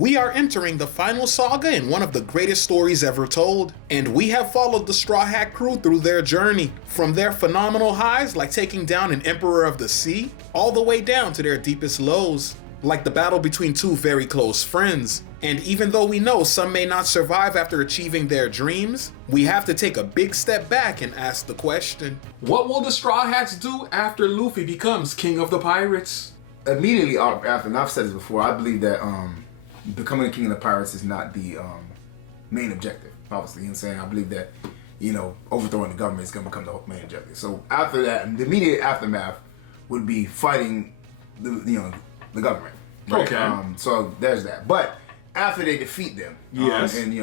We are entering the final saga in one of the greatest stories ever told, and we have followed the Straw Hat crew through their journey, from their phenomenal highs like taking down an Emperor of the Sea, all the way down to their deepest lows, like the battle between two very close friends. And even though we know some may not survive after achieving their dreams, we have to take a big step back and ask the question, what will the Straw Hats do after Luffy becomes King of the Pirates? Immediately after, and I've said this before, I believe that becoming the King of the Pirates is not the main objective, obviously. You know what I'm saying? I believe that, overthrowing the government is going to become the main objective. So after that, the immediate aftermath would be fighting the government. Right? Okay. So there's that. But after they defeat them, yes, and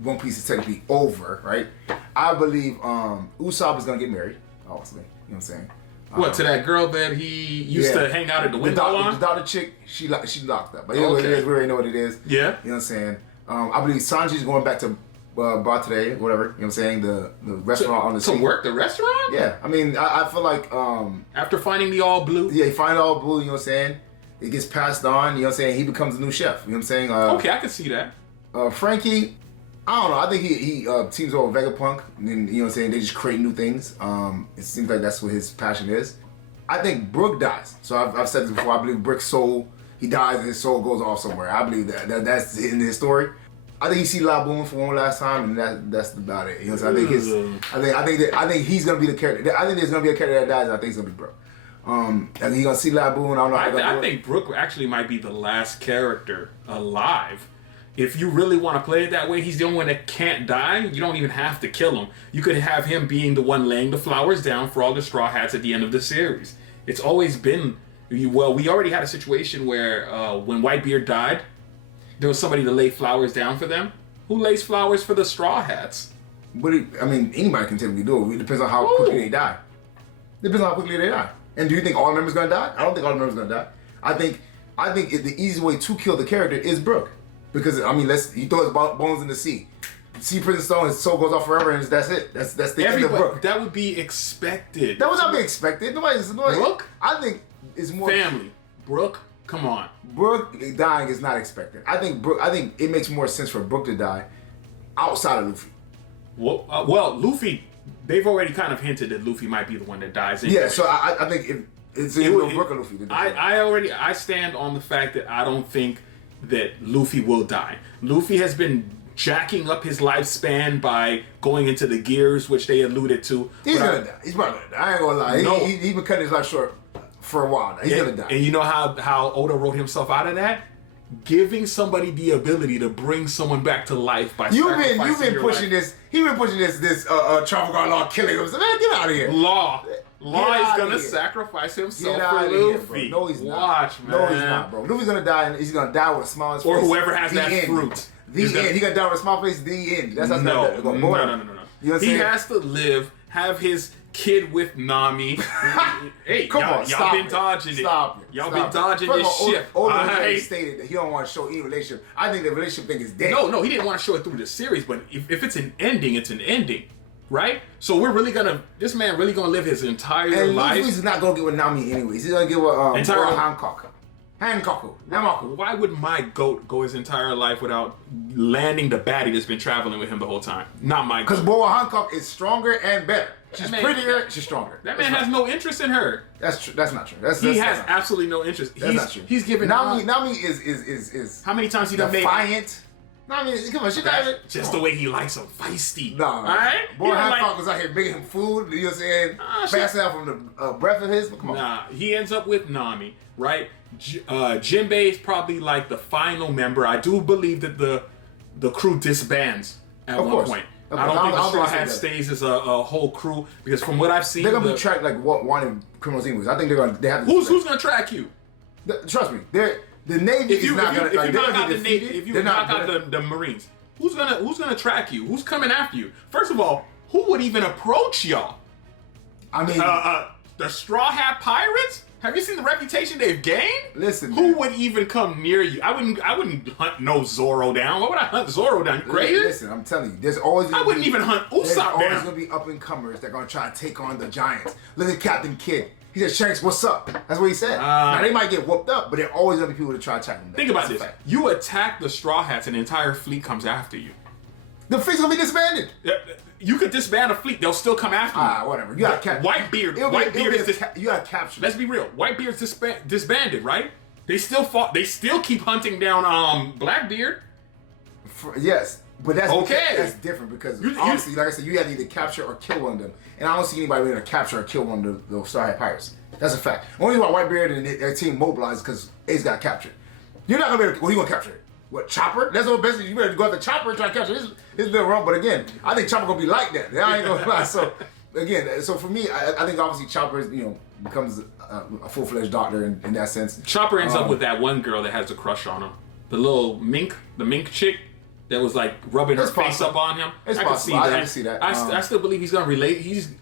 One Piece is technically over, right? I believe Usopp is going to get married, obviously. You know what I'm saying? What, to that girl that he used to hang out at the window on? The daughter chick, she locked up. But what it is, we already know what it is. Yeah. You know what I'm saying? I believe Sanji's going back to Bar today, whatever. You know what I'm saying? The restaurant on the sea. To work the restaurant? Yeah. I mean, I feel like... after finding the All Blue? Yeah, he find All Blue, you know what I'm saying? It gets passed on, you know what I'm saying? He becomes the new chef, you know what I'm saying? Okay, I can see that. Frankie... I don't know. I think he teams over Vegapunk, and then, you know what I'm saying, they just create new things. It seems like that's what his passion is. I think Brook dies. So I've said this before. I believe Brook's soul, he dies and his soul goes off somewhere. I believe that's in his story. I think he see Laboon for one last time, and that's about it. You know what I'm saying? I think he's gonna be the character. I think there's gonna be a character that dies, and I think it's gonna be Brook. And he's gonna see Laboon. I don't know. I think Brook actually might be the last character alive. If you really want to play it that way, he's the only one that can't die. You don't even have to kill him. You could have him being the one laying the flowers down for all the Straw Hats at the end of the series. It's always been... Well, we already had a situation where when Whitebeard died, there was somebody to lay flowers down for them. Who lays flowers for the Straw Hats? Anybody can typically do it. It depends on how quickly they die. Depends on how quickly they die. And do you think all the members are going to die? I don't think all the members are going to die. I think the easiest way to kill the character is Brook. Because, he throws his bones in the sea. Sea prison stone, his soul goes off forever, and that's it. That's the end of Brook. That would be expected. That would not be expected. Nobody. Brook? I think it's more... Family. Brook, come on. Brook dying is not expected. I think it makes more sense for Brook to die outside of Luffy. Well, Luffy, they've already kind of hinted that Luffy might be the one that dies anyway. Yeah, so I think it's Brook or Luffy. I stand on the fact that I don't think that Luffy will die. Luffy has been jacking up his lifespan by going into the gears, which they alluded to. He's gonna die. He's probably gonna die. I ain't gonna lie. No. He's been cutting his life short for a while now. He's gonna die. And you know how Oda wrote himself out of that? Giving somebody the ability to bring someone back to life by sacrificing you've been pushing life. this. He's been pushing this Trafalgar Law killing him. Man, get out of here. Law is gonna sacrifice himself for Luffy. Here, no, he's not. Watch, man. No, he's not, bro. Luffy's gonna die, and he's gonna die with a smile on his face. Or whoever has that end. fruit. He gonna die with a smile on his face. The end. That's how No. You know what I'm He saying? has to live, have his kid with Nami. Hey, come y'all on, stop been it. dodging it. Stop it. Y'all Stop been dodging First this of all, ship. Oda stated that he don't want to show any relationship. I think the relationship thing is dead. No, he didn't want to show it through the series, but if it's an ending, it's an ending. Right? So this man really gonna live his entire life. Luffy's not gonna get with Nami anyways. He's gonna get with Hancock. Why would my goat go his entire life without landing the baddie that's been traveling with him the whole time? Not my goat. Because Boa Hancock is stronger and better. She's prettier, she's stronger. That man has no interest in her. That's true. That's not true. He has absolutely no interest. That's not true. He's giving Nami is how many times he done made defiant. Nami, come on, just the way he likes them, feisty. No, alright? Boa Hancock was out here making him food. You know what I'm saying? Passing out from the breath of his. Come on. Nah, he ends up with Nami, right? Jinbei is probably like the final member. I do believe that the crew disbands at one point. I don't think the Straw Hat stays as a whole crew, because from what I've seen, they're gonna be tracked like wanted criminals anyways. I think they have. Who's gonna track you? Trust me, the Navy is not gonna. If you knock out the Marines, who's gonna track you? Who's coming after you? First of all, who would even approach y'all? I mean, the Straw Hat Pirates. Have you seen the reputation they've gained? Listen, who would even come near you? I wouldn't hunt no Zoro down. Why would I hunt Zoro down? You crazy? Listen, I'm telling you, there's always. I wouldn't even hunt Usopp down. There's always gonna be up and comers that are gonna try to take on the giants. Look at Captain Kidd. He said, Shanks, what's up? That's what he said. Now, they might get whooped up, but there are always going to be people to try to attack them. Think about this. You attack the Straw Hats and the entire fleet comes after you. The fleet's going to be disbanded. You could disband a fleet. They'll still come after you. Whatever. You got to capture. Whitebeard is you got to capture. Let's be real. Whitebeard's disbanded, right? They still fought. They still keep hunting down Blackbeard. Yes. But that's okay. That's different because honestly, like I said, you have to either capture or kill one of them. And I don't see anybody able to capture or kill one of those Straw Hat Pirates. That's a fact. Only why Whitebeard and their team mobilized because Ace got captured. You're not gonna be able to. What are you gonna capture? What, Chopper? That's what basically you better go after Chopper and try to capture this. This is a little wrong, but again, I think Chopper gonna be like that. I ain't gonna lie. So again, so for me, I think obviously Chopper is, becomes a full-fledged doctor in that sense. Chopper ends up with that one girl that has a crush on him. The little mink chick that was like rubbing her face up on him. It's possible. I can see that. I still believe he's gonna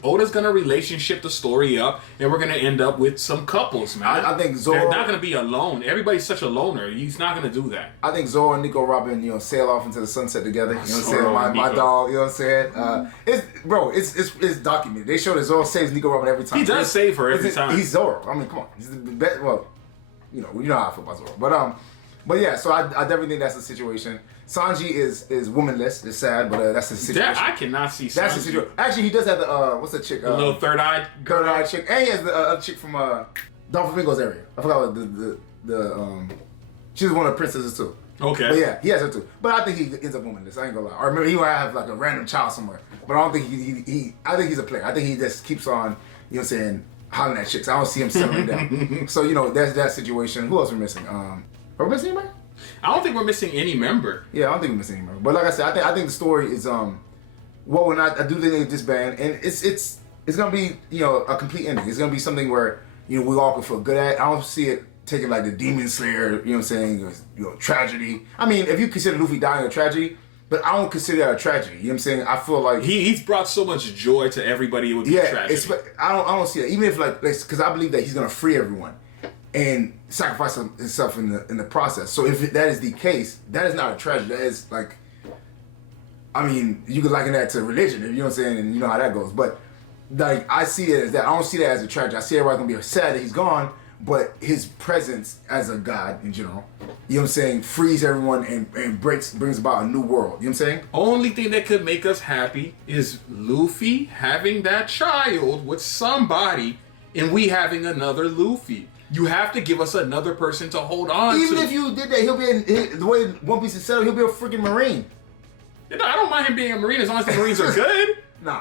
Oda's gonna relationship the story up, and we're gonna end up with some couples, man. I think Zoro. They're not gonna be alone. Everybody's such a loner. He's not gonna do that. I think Zoro and Nico Robin, sail off into the sunset together. You know what I'm saying? My dog. You know what I'm saying? It's documented. They show that Zoro saves Nico Robin every time. He does save her every time. He's Zoro. I mean, come on. He's the best. Well, you know how I feel about Zoro. But yeah. So I definitely think that's the situation. Sanji is womanless. It's sad, but that's the situation. I cannot see Sanji. That's the situation. Actually, he does have the what's the chick? The little third-eyed chick, and he has the other chick from Don Flamingo's area. I forgot what the she's one of the princesses too. Okay. But yeah, he has her too. But I think he ends up womanless. I ain't gonna lie. Or maybe he might have like a random child somewhere. But I don't think he I think he's a player. I think he just keeps on, you know what I'm saying, hollering at chicks. I don't see him settling down. So there's that situation. Who else we're missing? Are we missing anybody? I don't think we're missing any member. Yeah, I don't think we're missing any member. But like I said, I think the story is I do think they disband, and it's gonna be a complete ending. It's gonna be something where we all can feel good at. I don't see it taking like the Demon Slayer, you know what I'm saying, tragedy. I mean, if you consider Luffy dying a tragedy, but I don't consider that a tragedy. You know what I'm saying? I feel like he's brought so much joy to everybody. It would be a tragedy. I don't see that. Even if because I believe that he's gonna free everyone and sacrifice himself in the process. So if that is the case, that is not a tragedy. That is like, I mean, you could liken that to religion, you know what I'm saying, and you know how that goes. But like, I see it as that. I don't see that as a tragedy. I see everybody's gonna be sad that he's gone, but his presence as a god in general, you know what I'm saying, frees everyone and brings about a new world. You know what I'm saying? Only thing that could make us happy is Luffy having that child with somebody, and we having another Luffy. You have to give us another person to hold on to. Even if you did that, he'll be the way One Piece is set up, he'll be a freaking Marine. I don't mind him being a Marine as long as the Marines are good. Nah.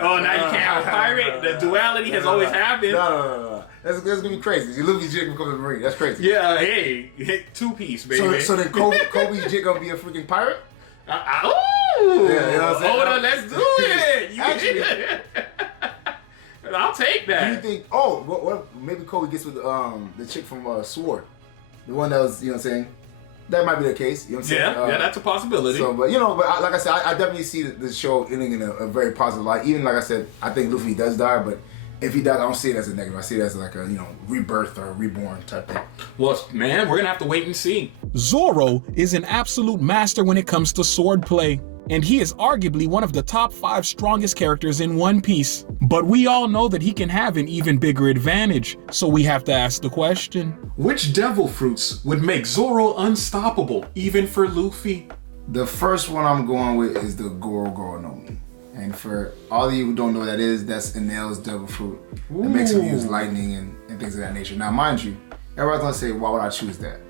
Oh, now you can't have a pirate. The duality has always happened. No. That's gonna be crazy. Luffy's jig becomes a Marine. That's crazy. Yeah, hey, two-piece, baby. So then Kobe's jig gonna be a freaking pirate? Oh, yeah, you know what I'm saying? Hold on, let's do it. Actually, I'll take that. Do you think? Oh, what? Maybe Kobe gets with the chick from Sword, the one that was, you know what I'm saying. That might be the case. You know what I'm saying? Yeah, that's a possibility. So, but like I said, I definitely see the show ending in a very positive light. Even like I said, I think Luffy does die, but if he does, I don't see it as a negative. I see it as like a rebirth or reborn type thing. Well, man, we're gonna have to wait and see. Zoro is an absolute master when it comes to swordplay, and he is arguably one of the top 5 strongest characters in One Piece. But we all know that he can have an even bigger advantage, so we have to ask the question: which devil fruits would make Zoro unstoppable, even for Luffy? The first one I'm going with is the Goro Goro no Mi. And for all of you who don't know what that is, that's Enel's devil fruit. It makes him use lightning and things of that nature. Now, mind you, everybody's gonna say, why would I choose that?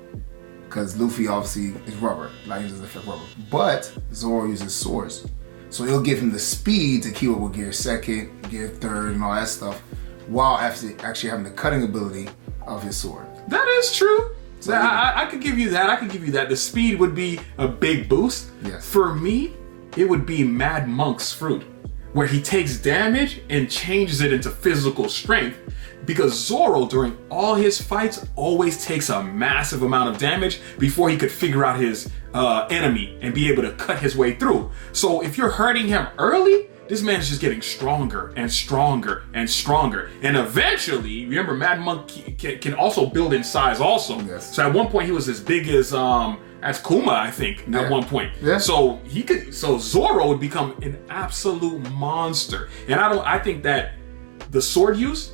Because Luffy obviously is rubber. Lightning doesn't affect rubber. But Zoro uses swords. So it'll give him the speed to keep up with Gear 2nd, Gear 3rd, and all that stuff, while actually having the cutting ability of his sword. That is true. So I could give you that. The speed would be a big boost. Yes. For me, it would be Mad Monk's fruit, where he takes damage and changes it into physical strength, because Zoro, during all his fights, always takes a massive amount of damage before he could figure out his enemy and be able to cut his way through. So if you're hurting him early, this man is just getting stronger and stronger and stronger. And eventually, remember, Mad Monk can also build in size also. Yes. So at one point, he was as big as Kuma, I think, at one point. Yeah. So Zoro would become an absolute monster. And I think that the sword use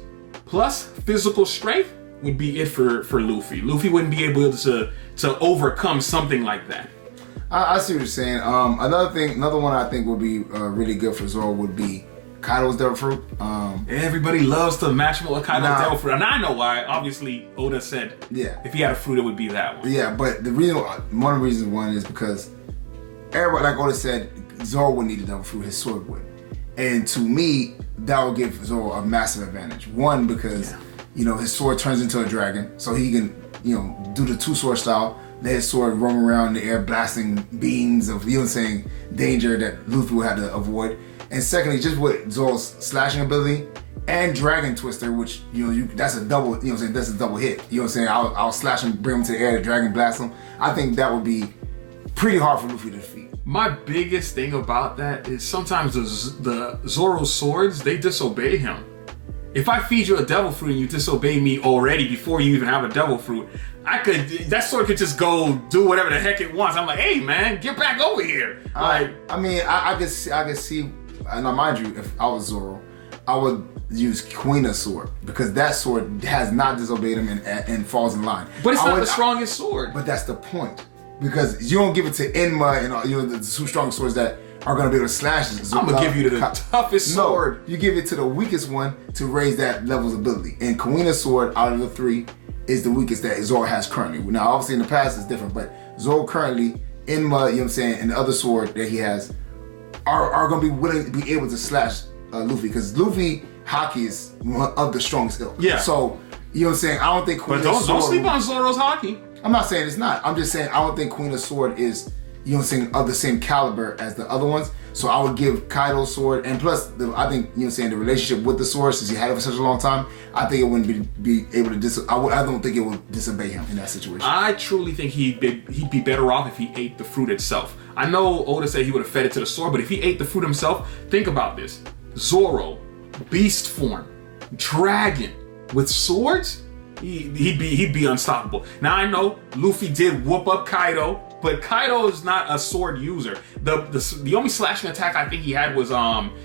plus physical strength would be it for Luffy. Luffy wouldn't be able to overcome something like that. I see what you're saying. Another one I think would be really good for Zoro would be Kaido's Devil Fruit. Everybody loves to match him with Kaido's Devil Fruit, and I know why. Obviously, Oda said if he had a fruit, it would be that one. Yeah, but one of the reasons is because everybody, like Oda said, Zoro would need a Devil Fruit, his sword would. And to me, that would give Zoro a massive advantage. One, because his sword turns into a dragon, so he can do the two sword style. Let his sword roam around in the air, blasting beams of danger that Luffy would have to avoid. And secondly, just with Zoro's slashing ability and Dragon Twister, which that's a double. That's a double hit. I'll slash him, bring him to the air, the dragon blast him. I think that would be pretty hard for Luffy to defeat. My biggest thing about that is sometimes the Zoro swords, they disobey him. If I feed you a devil fruit and you disobey me already before you even have a devil fruit, that sword could just go do whatever the heck it wants. I'm like, hey man, get back over here. I could see, and now mind you, if I was Zoro, I would use Kuina's sword because that sword has not disobeyed him and falls in line. But it's not the strongest sword. But that's the point. Because you don't give it to Enma and the two strong swords that are going to be able to slash. I'm going to give you the toughest sword. You give it to the weakest one to raise that level's ability. And Kuina's sword, out of the three, is the weakest that Zoro has currently. Now, obviously in the past it's different, but Zoro currently, Enma, and the other sword that he has are going to be willing to be able to slash Luffy. Because Luffy Haki is one of the strongest ilk. Yeah. So, I don't think Kuina's sword... But don't sleep on Zoro's Haki. I'm not saying it's not. I'm just saying I don't think Kuina's sword is, of the same caliber as the other ones. So I would give Kaido's sword, and plus, I think, the relationship with the sword, since he had it for such a long time, I think it wouldn't be able to I don't think it would disobey him in that situation. I truly think he'd be better off if he ate the fruit itself. I know Oda said he would have fed it to the sword, but if he ate the fruit himself, think about this. Zoro, beast form, dragon, with swords, he'd be unstoppable. Now I know Luffy did whoop up Kaido, but Kaido is not a sword user. The only slashing attack I think he had was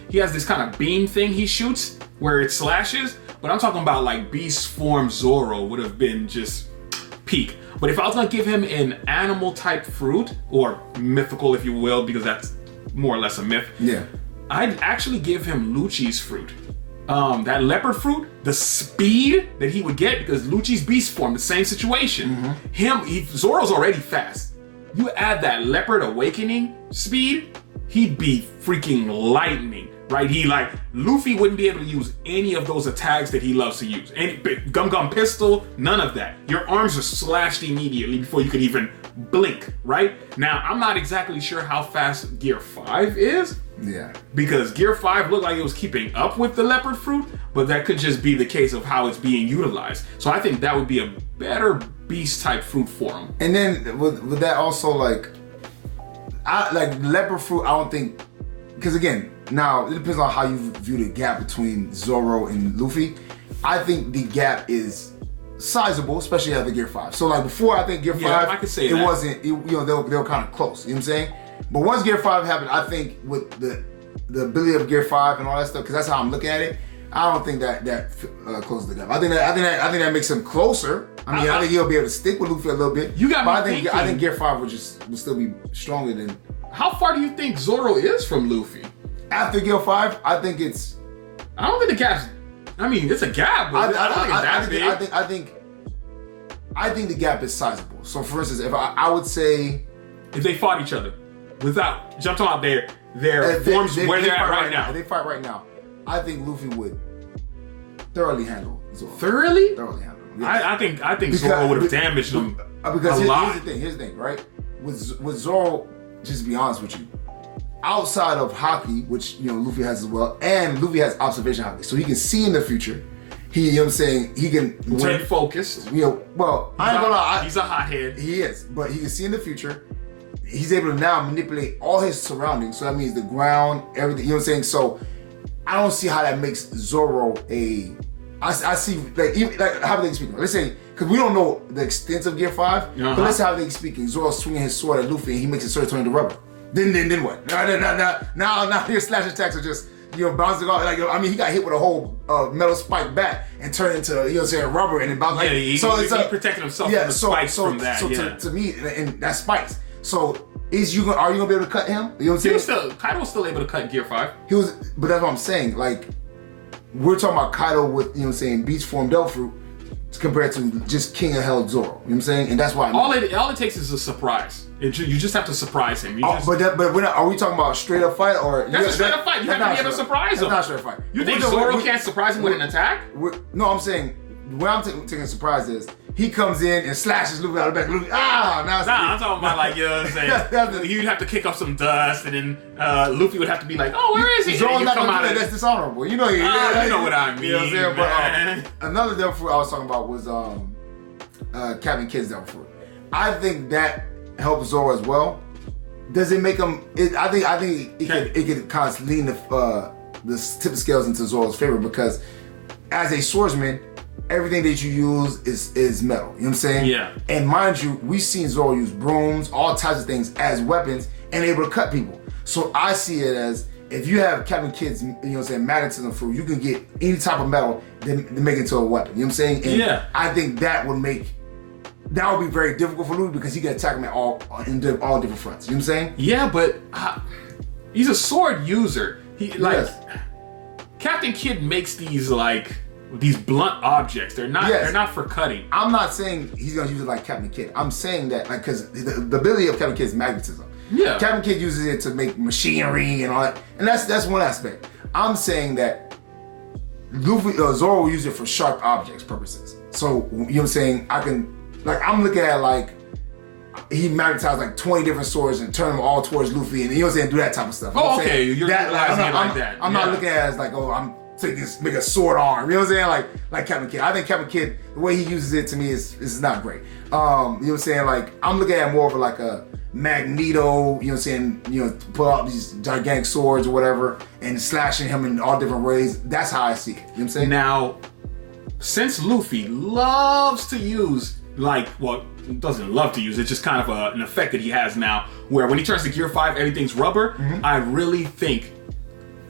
he has this kind of beam thing he shoots where it slashes. But I'm talking about like beast form Zoro would have been just peak. But if I was gonna give him an animal type fruit, or mythical if you will, because that's more or less a myth. Yeah. I'd actually give him Lucci's fruit. That leopard fruit, the speed that he would get, because Lucci's beast form, the same situation. Zoro's already fast. You add that leopard awakening speed, he'd be freaking lightning, right? Luffy wouldn't be able to use any of those attacks that he loves to use. Any gum pistol, none of that. Your arms are slashed immediately before you could even blink, right? Now, I'm not exactly sure how fast Gear 5 is. Yeah. Because Gear 5 looked like it was keeping up with the leopard fruit, but that could just be the case of how it's being utilized. So I think that would be a better beast type fruit for him. And then with that also leopard fruit, I don't think, because again, now it depends on how you view the gap between Zoro and Luffy. I think the gap is sizable, especially after Gear 5. So before, I think Gear 5, I could say it wasn't, they were kind of close, you know what I'm saying? But once Gear 5 happened, I think with the ability of Gear 5 and all that stuff, because that's how I'm looking at it, I don't think that closes the gap. I think that makes him closer. I think he'll be able to stick with Luffy a little bit. You got me thinking. I think Gear 5 would still be stronger than. How far do you think Zoro is from Luffy? After Gear 5, I think it's. I don't think the gap's. I mean, it's a gap, but I don't think it's that big. I think the gap is sizable. So, for instance, if I would say, if they fought each other without jumping out their forms where they're at right now. If they fight right now, I think Luffy would thoroughly handle Zoro. Thoroughly handle him. Yes. I think Zoro would have damaged him because a lot. Here's the thing, right? With Zoro, just to be honest with you, outside of Haki, which Luffy has as well, and Luffy has observation Haki, so he can see in the future. He can when focused. I ain't gonna lie. He's a hothead. He is, but he can see in the future. He's able to now manipulate all his surroundings. So that means the ground, everything. You know what I'm saying? So I don't see how that makes Zoro I see hypothetically speaking. Let's say, because we don't know the extent of Gear 5, but let's say hypothetically speaking, Zoro swinging his sword at Luffy and he makes his sword turn into rubber. Then what? Now your slash attacks are just bouncing off. Like, I mean, he got hit with a whole metal spike bat and turned into, rubber and it bounced. Yeah, like, he protected himself from the spikes from that. So to me, and that spikes. So are you gonna be able to cut him? You know what I'm saying? Kaido was still able to cut Gear 5. But that's what I'm saying. Like, we're talking about Kaido with, beach form Devil Fruit compared to just King of Hell Zoro. You know what I'm saying? And that's why all it takes is a surprise. You just have to surprise him. But we're not, are we talking about a straight up fight or? That's a straight up fight. You have to be able to surprise him. That's not a straight fight. You think Zoro can't surprise him with an attack? No, I'm saying what I'm taking a surprise is he comes in and slashes Luffy out of the back. Luffy, I'm talking about like, you know what I'm saying? You'd have to kick up some dust, and then Luffy would have to be like, "Oh, where is he?" Zoro's not gonna do that. That's dishonorable. You know what I mean. You know what I'm saying? But another Devil Fruit I was talking about was Captain Kidd's Devil Fruit. I think that helps Zoro as well. Does it make him? I think it could kind of lean the tip of scales into Zoro's favor because as a swordsman, everything that you use is metal. You know what I'm saying? Yeah. And mind you, we've seen Zoro use brooms, all types of things as weapons and able to cut people. So I see it as if you have Captain Kidd's, magnetism fruit, you can get any type of metal to make it into a weapon. You know what I'm saying? And I think that would be very difficult for Luffy because he can attack him all different fronts. You know what I'm saying? Yeah, but he's a sword user. Captain Kidd makes these blunt objects. They're not for cutting. I'm not saying he's gonna use it like Captain Kidd. I'm saying that because the ability of Captain Kidd is magnetism. Yeah. Captain Kidd uses it to make machinery and all that, and that's one aspect. I'm saying that Zoro will use it for sharp objects purposes. So you know what I'm saying? I'm looking at he magnetized 20 different swords and turn them all towards Luffy, and do that type of stuff. Oh, okay. You're utilizing it like that. I'm not looking at it as I'm taking make a sword arm. You know what I'm saying? Like Captain Kidd. I think Captain Kidd, the way he uses it to me is not great. You know what I'm saying? I'm looking at it more of a Magneto, pull out these gigantic swords or whatever and slashing him in all different ways. That's how I see it. You know what I'm saying? Now, since Luffy loves to use doesn't love to use, it's just kind of an effect that he has now, where when he turns to Gear 5, everything's rubber. Mm-hmm. I really think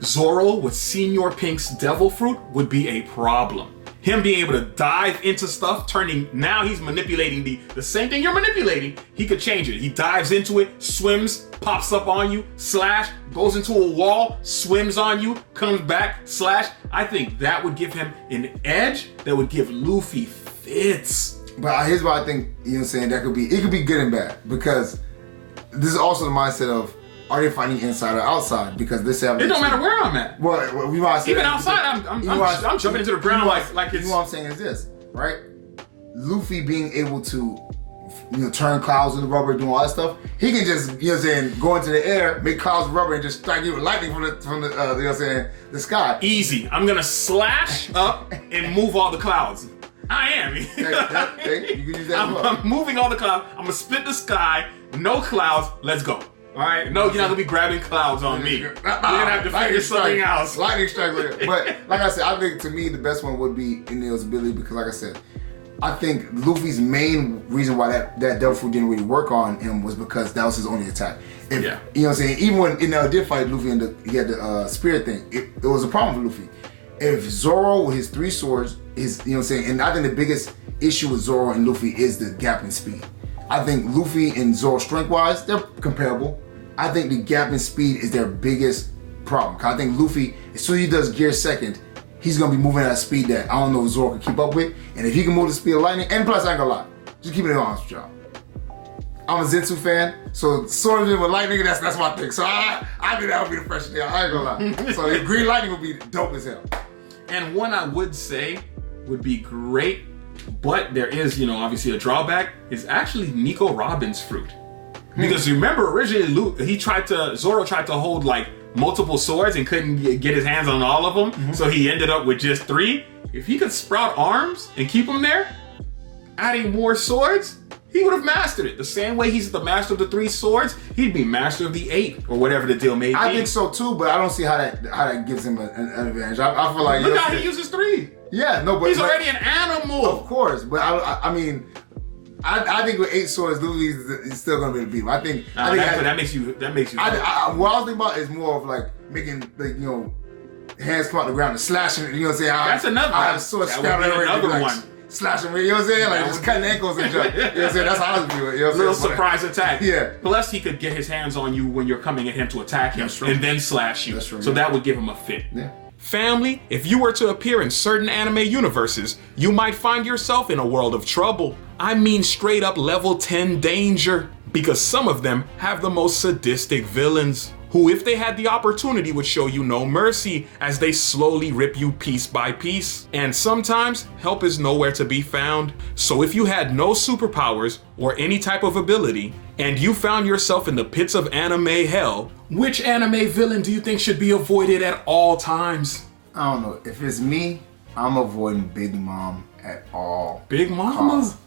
Zoro with Senior Pink's Devil Fruit would be a problem. Him being able to dive into stuff, now he's manipulating the same thing you're manipulating, he could change it. He dives into it, swims, pops up on you, slash, goes into a wall, swims on you, comes back, slash. I think that would give him an edge that would give Luffy fits. But here's what I think, that could be good and bad, because this is also the mindset of, are they fighting inside or outside? Because this it don't matter where I'm at. Well, we might say even outside, I'm jumping into the ground like it's. You know what I'm saying is this, right? Luffy being able to, turn clouds into rubber, doing all that stuff. He can just, go into the air, make clouds of rubber, and just strike you with lightning from the the sky. Easy. I'm gonna slash up and move all the clouds. I am. You can use that as well. I'm moving all the clouds. I'm gonna split the sky. No clouds. Let's go. All right. No, you're not gonna be grabbing clouds on me. You're gonna have to figure something else. Lightning strike. But like I said, I think to me the best one would be Enel's ability, because like I said, I think Luffy's main reason why that Devil Fruit didn't really work on him was because that was his only attack. You know what I'm saying? Even when Enel did fight Luffy and he had the spirit thing, it was a problem for Luffy. If Zoro with his 3 swords is, and I think the biggest issue with Zoro and Luffy is the gap in speed. I think Luffy and Zoro strength-wise, they're comparable. I think the gap in speed is their biggest problem. Cause I think Luffy, as soon as he does Gear 2nd, he's gonna be moving at a speed that I don't know if Zoro can keep up with. And if he can move the speed of lightning, and plus I ain't gonna lie, just keeping it honest with y'all. I'm a Zenitsu fan, so swordsman with lightning, that's my thing. So I think that would be the freshest thing. I ain't gonna lie. So green lightning would be dope as hell. And one I would say would be great, but there is, obviously a drawback, is actually Nico Robin's fruit. Because remember, originally Zoro tried to hold multiple swords and couldn't get his hands on all of them, so he ended up with just 3. If he could sprout arms and keep them there, adding more swords, he would have mastered it. The same way he's the master of the 3 swords, he'd be master of the 8, or whatever the deal may be. I think so too, but I don't see how that gives him an advantage. I feel like look how he uses 3. Yeah, no, but he's already an animal. Of course, but I mean, I think with 8 swords, Luffy's still gonna be the beat. I think that makes you. What I was thinking about is more of making hands come out the ground and slashing it. You know what I'm saying? That's another. I have a sword that scrabbling would be around, another like, one. slashing. You know what I'm saying? Like just cutting ankles and junk. You know what I'm saying? That's how I was doing. You know what I'm Little saying? surprise attack. Yeah. Plus, he could get his hands on you when you're coming at him to attack him, That's true. and then slash you. That's true, So yeah. that would give him a fit. Yeah. Family, if you were to appear in certain anime universes, you might find yourself in a world of trouble. I mean straight up level 10 danger. Because some of them have the most sadistic villains, who if they had the opportunity would show you no mercy as they slowly rip you piece by piece. And sometimes help is nowhere to be found. So if you had no superpowers or any type of ability, and you found yourself in the pits of anime hell, which anime villain do you think should be avoided at all times? I don't know. If it's me, I'm avoiding Big Mom at all Big Mama? costs.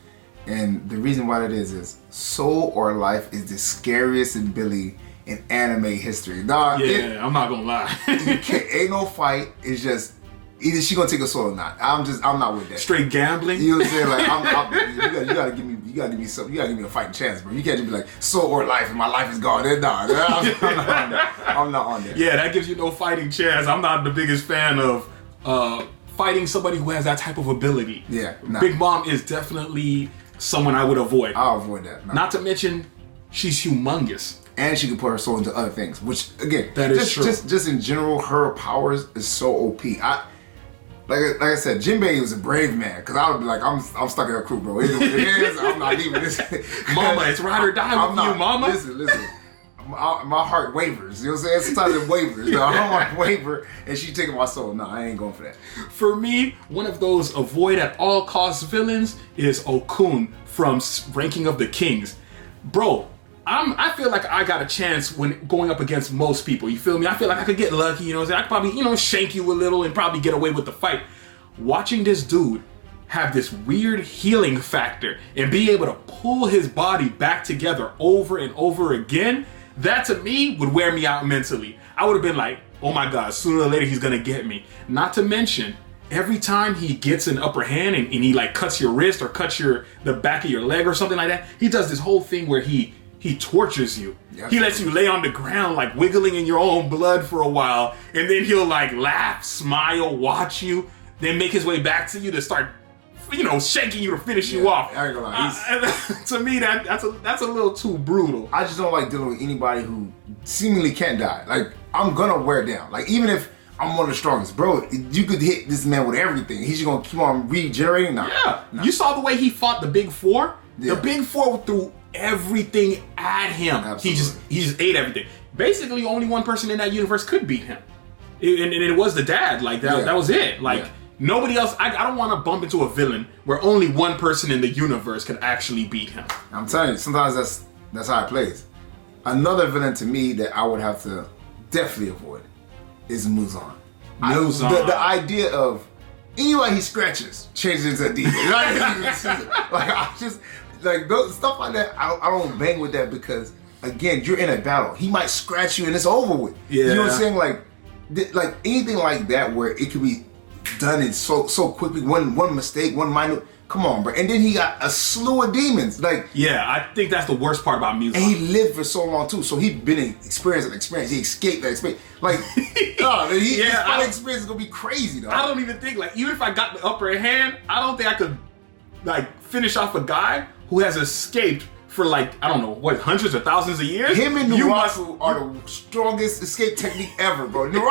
And the reason why that is Soul or Life is the scariest ability in anime history. Dog, Yeah, I'm not gonna lie. ain't no fight. It's just either she gonna take a soul or not. I'm not with that. Straight gambling. You know what I'm saying? Like you gotta give me something. You gotta give me a fighting chance, bro. You can't just be like soul or life, and my life is gone. Then nah, I'm not on that. I'm not on that. Yeah, that gives you no fighting chance. I'm not the biggest fan of fighting somebody who has that type of ability. Yeah, nah. Big Mom is definitely someone I would avoid. I'll avoid that. Nah. Not to mention, she's humongous. And she can put her soul into other things, which again, That is true. Just in general, her powers is so OP. Like I said, Jinbei was a brave man, because I would be like, I'm stuck in her crew, bro. It is what it is. I'm not leaving this. Mama, it's ride or die with you, mama. Listen. My heart wavers. You know what I'm saying? Sometimes it wavers. I don't want to waver, and she taking my soul. No, I ain't going for that. For me, one of those avoid at all costs villains is Okun from Ranking of the Kings. Bro, I feel like I got a chance when going up against most people. You feel me? I feel like I could get lucky, you know what I'm saying? I could probably, shank you a little and probably get away with the fight. Watching this dude have this weird healing factor and be able to pull his body back together over and over again, that to me would wear me out mentally. I would have been like, oh my God, sooner or later he's gonna get me. Not to mention, every time he gets an upper hand and he like cuts your wrist or cuts the back of your leg or something like that, he does this whole thing where he tortures you. Yeah. He lets you lay on the ground like wiggling in your own blood for a while, and then he'll like laugh, smile, watch you, then make his way back to you to start shaking you to finish you off. I ain't gonna lie. To me, that's a little too brutal. I just don't like dealing with anybody who seemingly can't die. Like, I'm gonna wear down. Like, even if I'm one of the strongest, bro, you could hit this man with everything. He's just gonna keep on regenerating. Nah. Yeah. You saw the way he fought the Big Four? Yeah. The Big Four threw everything at him. Absolutely. He just ate everything. Basically, only one person in that universe could beat him. And it was the dad. Like, that was it. Like, nobody else. I don't want to bump into a villain where only one person in the universe could actually beat him. I'm telling you, sometimes that's how it plays. Another villain to me that I would have to definitely avoid is Muzan. Muzan. The idea of anybody he scratches changes into a demon. Those stuff like that. I don't bang with that because again, you're in a battle. He might scratch you and it's over with. Yeah. You know what I'm saying? Like anything like that where it could be done in so quickly. One mistake, one minor. Come on, bro. And then he got a slew of demons. Yeah, I think that's the worst part about Muzan. And he lived for so long too, so he'd been in experience. He escaped that experience. His final experience is gonna be crazy though. I don't even think even if I got the upper hand, I don't think I could finish off a guy who has escaped for hundreds or thousands of years. Him and Naraku are the strongest escape technique ever, bro. Him and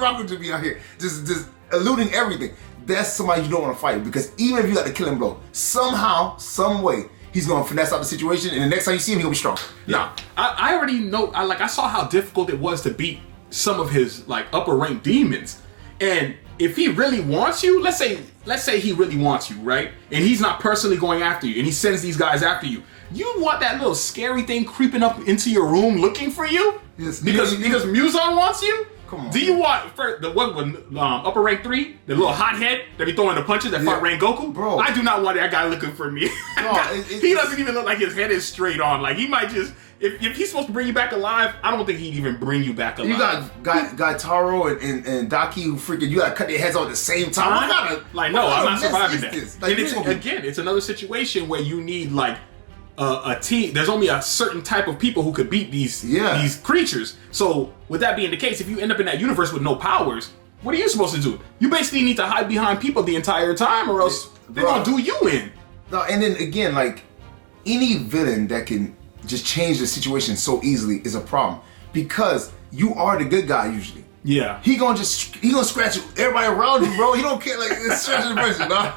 Naraku just be out here just eluding everything. That's somebody you don't want to fight because even if you got the killing blow, somehow, some way, he's gonna finesse out the situation, and the next time you see him, he'll be strong. Yeah, I already know. I saw how difficult it was to beat some of his upper rank demons, and if he really wants you, let's say he really wants you, right? And he's not personally going after you, and he sends these guys after you. You want that little scary thing creeping up into your room looking for you? Yes. Because Muzan wants you? Come on. Do you want the one with upper rank 3, the little hothead that be throwing the punches that fought Rengoku? Bro. I do not want that guy looking for me. No, he doesn't even look like his head is straight on. Like he might just if he's supposed to bring you back alive, I don't think he'd even bring you back alive. You got Gaitaro and Daki who freaking you gotta cut their heads off at the same time. I'm not surviving that. This? It's another situation where you need a team. There's only a certain type of people who could beat these creatures. So with that being the case, if you end up in that universe with no powers, what are you supposed to do? You basically need to hide behind people the entire time, or else they're gonna do you in. No, and then again, like any villain that can just change the situation so easily is a problem because you are the good guy usually. Yeah. He gonna scratch everybody around you, bro. He don't care, like, it's scratching the person, dog.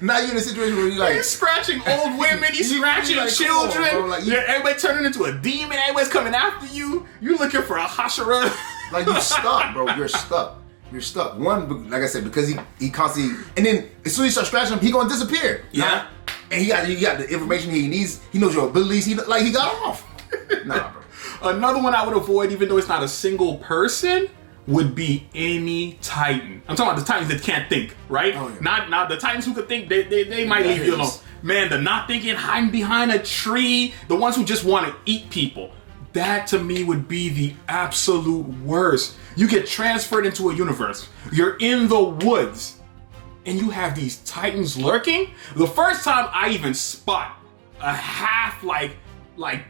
Now you're in a situation where you're like... He's scratching old women, he's scratching like, children. On, like, everybody turning into a demon, everybody's coming after you. You're looking for a Hashira. Like, you're stuck, bro. You're stuck. You're stuck. One, like I said, because he constantly... And then, as soon as you start scratching him, he gonna disappear. Yeah. And he got the information he needs. He knows your abilities. He got off. Nah, bro. Another one I would avoid, even though it's not a single person, would be any Titan. I'm talking about the Titans that can't think, right? Oh, yeah. Not the Titans who could think. They might leave you alone. Man, the not thinking, hiding behind a tree, the ones who just want to eat people. That to me would be the absolute worst. You get transferred into a universe. You're in the woods, and you have these Titans lurking. The first time I even spot a half like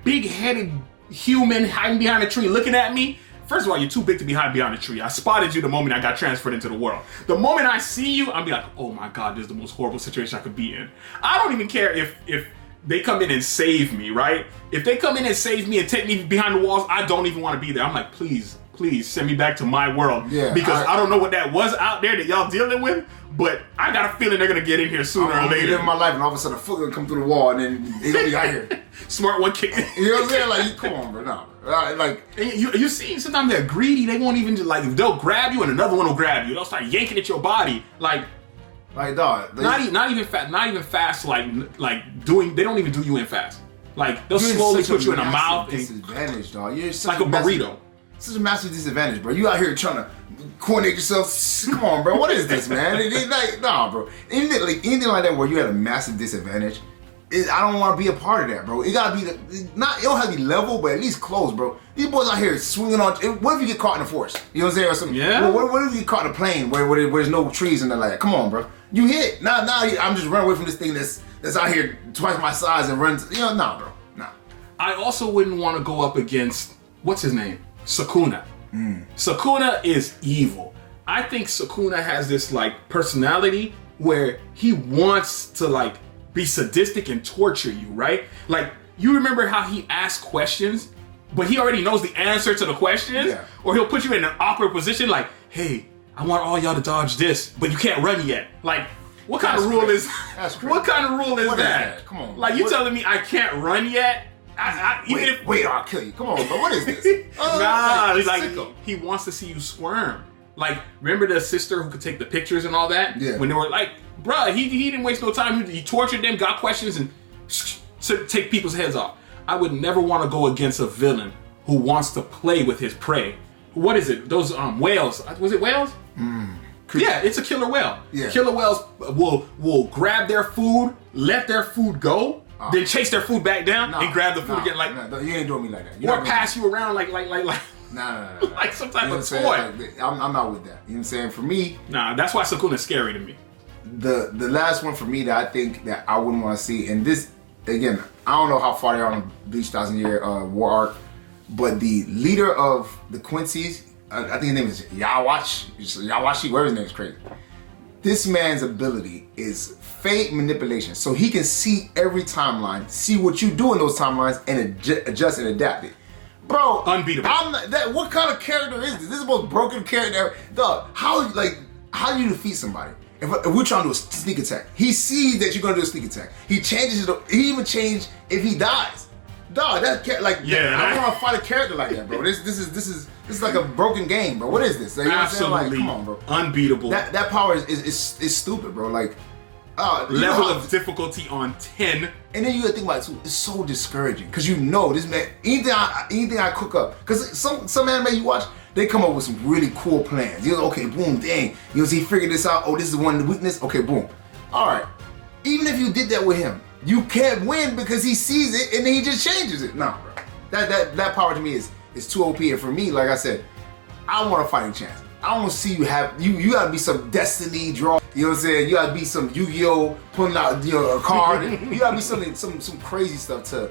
big-headed human hiding behind a tree looking at me. First of all, you're too big to be hiding behind a tree. I spotted you the moment I got transferred into the world. The moment I see you, I'll be like, oh my God, this is the most horrible situation I could be in. I don't even care if they come in and save me, right? If they come in and save me and take me behind the walls, I don't even want to be there. I'm like, please send me back to my world. Yeah, because I don't know what that was out there that y'all dealing with, but I got a feeling they're going to get in here sooner or later. I'm living my life and all of a sudden a foot gonna come through the wall and then they gonna be out here. Smart one kick. You know what I'm saying? Like, come on, bro. No. Like, and you see, sometimes they're greedy. They won't even like, they'll grab you and another one will grab you. They'll start yanking at your body, like dog. Not even fast. Like doing. They don't even do you in fast. Like they'll slowly put you in a mouth. Disadvantage, dog. You're like a burrito. Such a massive disadvantage, bro. You out here trying to coordinate yourself. Come on, bro. What is this, man? Nah, bro. Anything like that where you had a massive disadvantage. I don't want to be a part of that, bro. It gotta be it don't have to be level, but at least close, bro. These boys out here swinging on. What if you get caught in the forest? You know what I'm saying? Or something. Yeah. Well, what if you get caught in a plane where there's no trees and the like? Come on, bro. You hit. Now I'm just running away from this thing that's out here twice my size and runs. You know, nah, bro. Nah. I also wouldn't want to go up against what's his name, Sukuna. Sukuna is evil. I think Sukuna has this like personality where he wants to like be sadistic and torture you, right? Like, you remember how he asks questions, but he already knows the answer to the questions? Yeah. Or he'll put you in an awkward position like, hey, I want all y'all to dodge this, but you can't run yet. Like, what kind of rule is what kind of rule is that? Come on. Like, you telling me I can't run yet? Wait, I'll kill you. Come on, bro. What is this? He wants to see you squirm. Like, remember the sister who could take the pictures and all that? Yeah. When they were like, bruh, he didn't waste no time. He tortured them, got questions, and take people's heads off. I would never want to go against a villain who wants to play with his prey. What is it? Those whales. Was it whales? Yeah, it's a killer whale. Yeah. Killer whales will grab their food, let their food go, then chase their food back down and grab the food again. Like, you ain't doing me like that. Or pass you around like Nah. like some type of toy. Like, I'm not with that. You know what I'm saying? For me, that's why Sukuna's scary to me. The last one for me that I think that I wouldn't want to see, and this again, I don't know how far they are on Bleach 1,000-year war arc, but the leader of the Quincy's, I think his name is Yawashi, whatever his name is, crazy. This man's ability is fate manipulation, so he can see every timeline, see what you do in those timelines, and adjust and adapt it. Bro, unbeatable. What kind of character is this? This is the most broken character ever. Dog, how do you defeat somebody? If we're trying to do a sneak attack, he sees that you're gonna do a sneak attack. He changes it. He even changed if he dies. Dog, I don't want to fight a character like that, bro. This is like a broken game, bro. What is this? Like, you know absolutely, like, come on, bro. Unbeatable. That power is stupid, bro. Like, level of difficulty on 10. And then you gotta think about it too. It's so discouraging because you know this man. Anything I cook up, because some anime you watch, they come up with some really cool plans. You know, okay, boom, dang. You know, he figured this out. Oh, this is one of the weakness. Okay, boom. All right. Even if you did that with him, you can't win because he sees it and then he just changes it. Nah, bro. That power to me is too OP. And for me, like I said, I want a fighting chance. I don't see you have you gotta be some Destiny draw. You know what I'm saying? You gotta be some Yu-Gi-Oh pulling out a card. You gotta be some crazy stuff to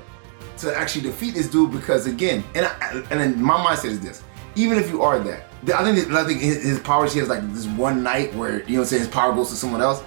actually defeat this dude because again, and then my mindset is this: even if you are that, I think his powers he has like this one night where you know what I'm saying his power goes to someone else.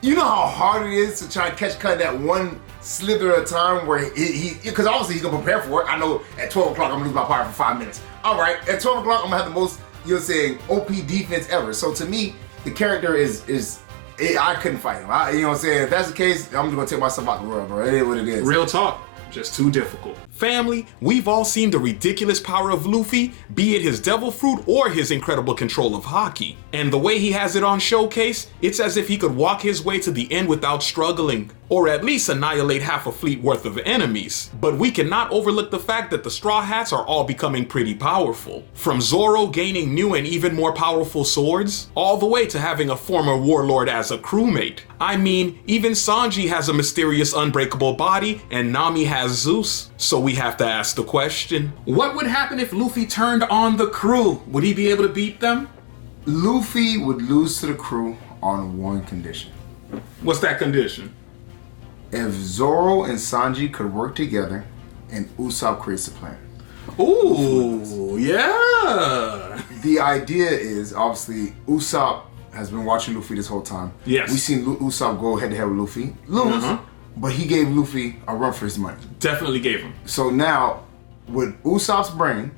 You know how hard it is to try and cut that one slither at a time where he because obviously he's gonna prepare for it. I know at 12 o'clock I'm gonna lose my power for 5 minutes. All right, at 12 o'clock I'm gonna have the most you know what I'm saying OP defense ever. So to me, the character is I couldn't fight him. You know what I'm saying? If that's the case, I'm just gonna take myself out the world, bro. It is what it is. Real talk. Just too difficult. Family, we've all seen the ridiculous power of Luffy, be it his devil fruit or his incredible control of Haki. And the way he has it on showcase, it's as if he could walk his way to the end without struggling, or at least annihilate half a fleet worth of enemies. But we cannot overlook the fact that the Straw Hats are all becoming pretty powerful. From Zoro gaining new and even more powerful swords, all the way to having a former warlord as a crewmate. I mean, even Sanji has a mysterious unbreakable body, and Nami has Zeus. So we have to ask the question, what would happen if Luffy turned on the crew? Would he be able to beat them? Luffy would lose to the crew on one condition. What's that condition? If Zoro and Sanji could work together and Usopp creates a plan. Ooh, yeah. The idea is, obviously, Usopp has been watching Luffy this whole time. Yes. We've seen Usopp go head-to-head with Luffy. Lose, but he gave Luffy a run for his money. Definitely gave him. So now, with Usopp's brain,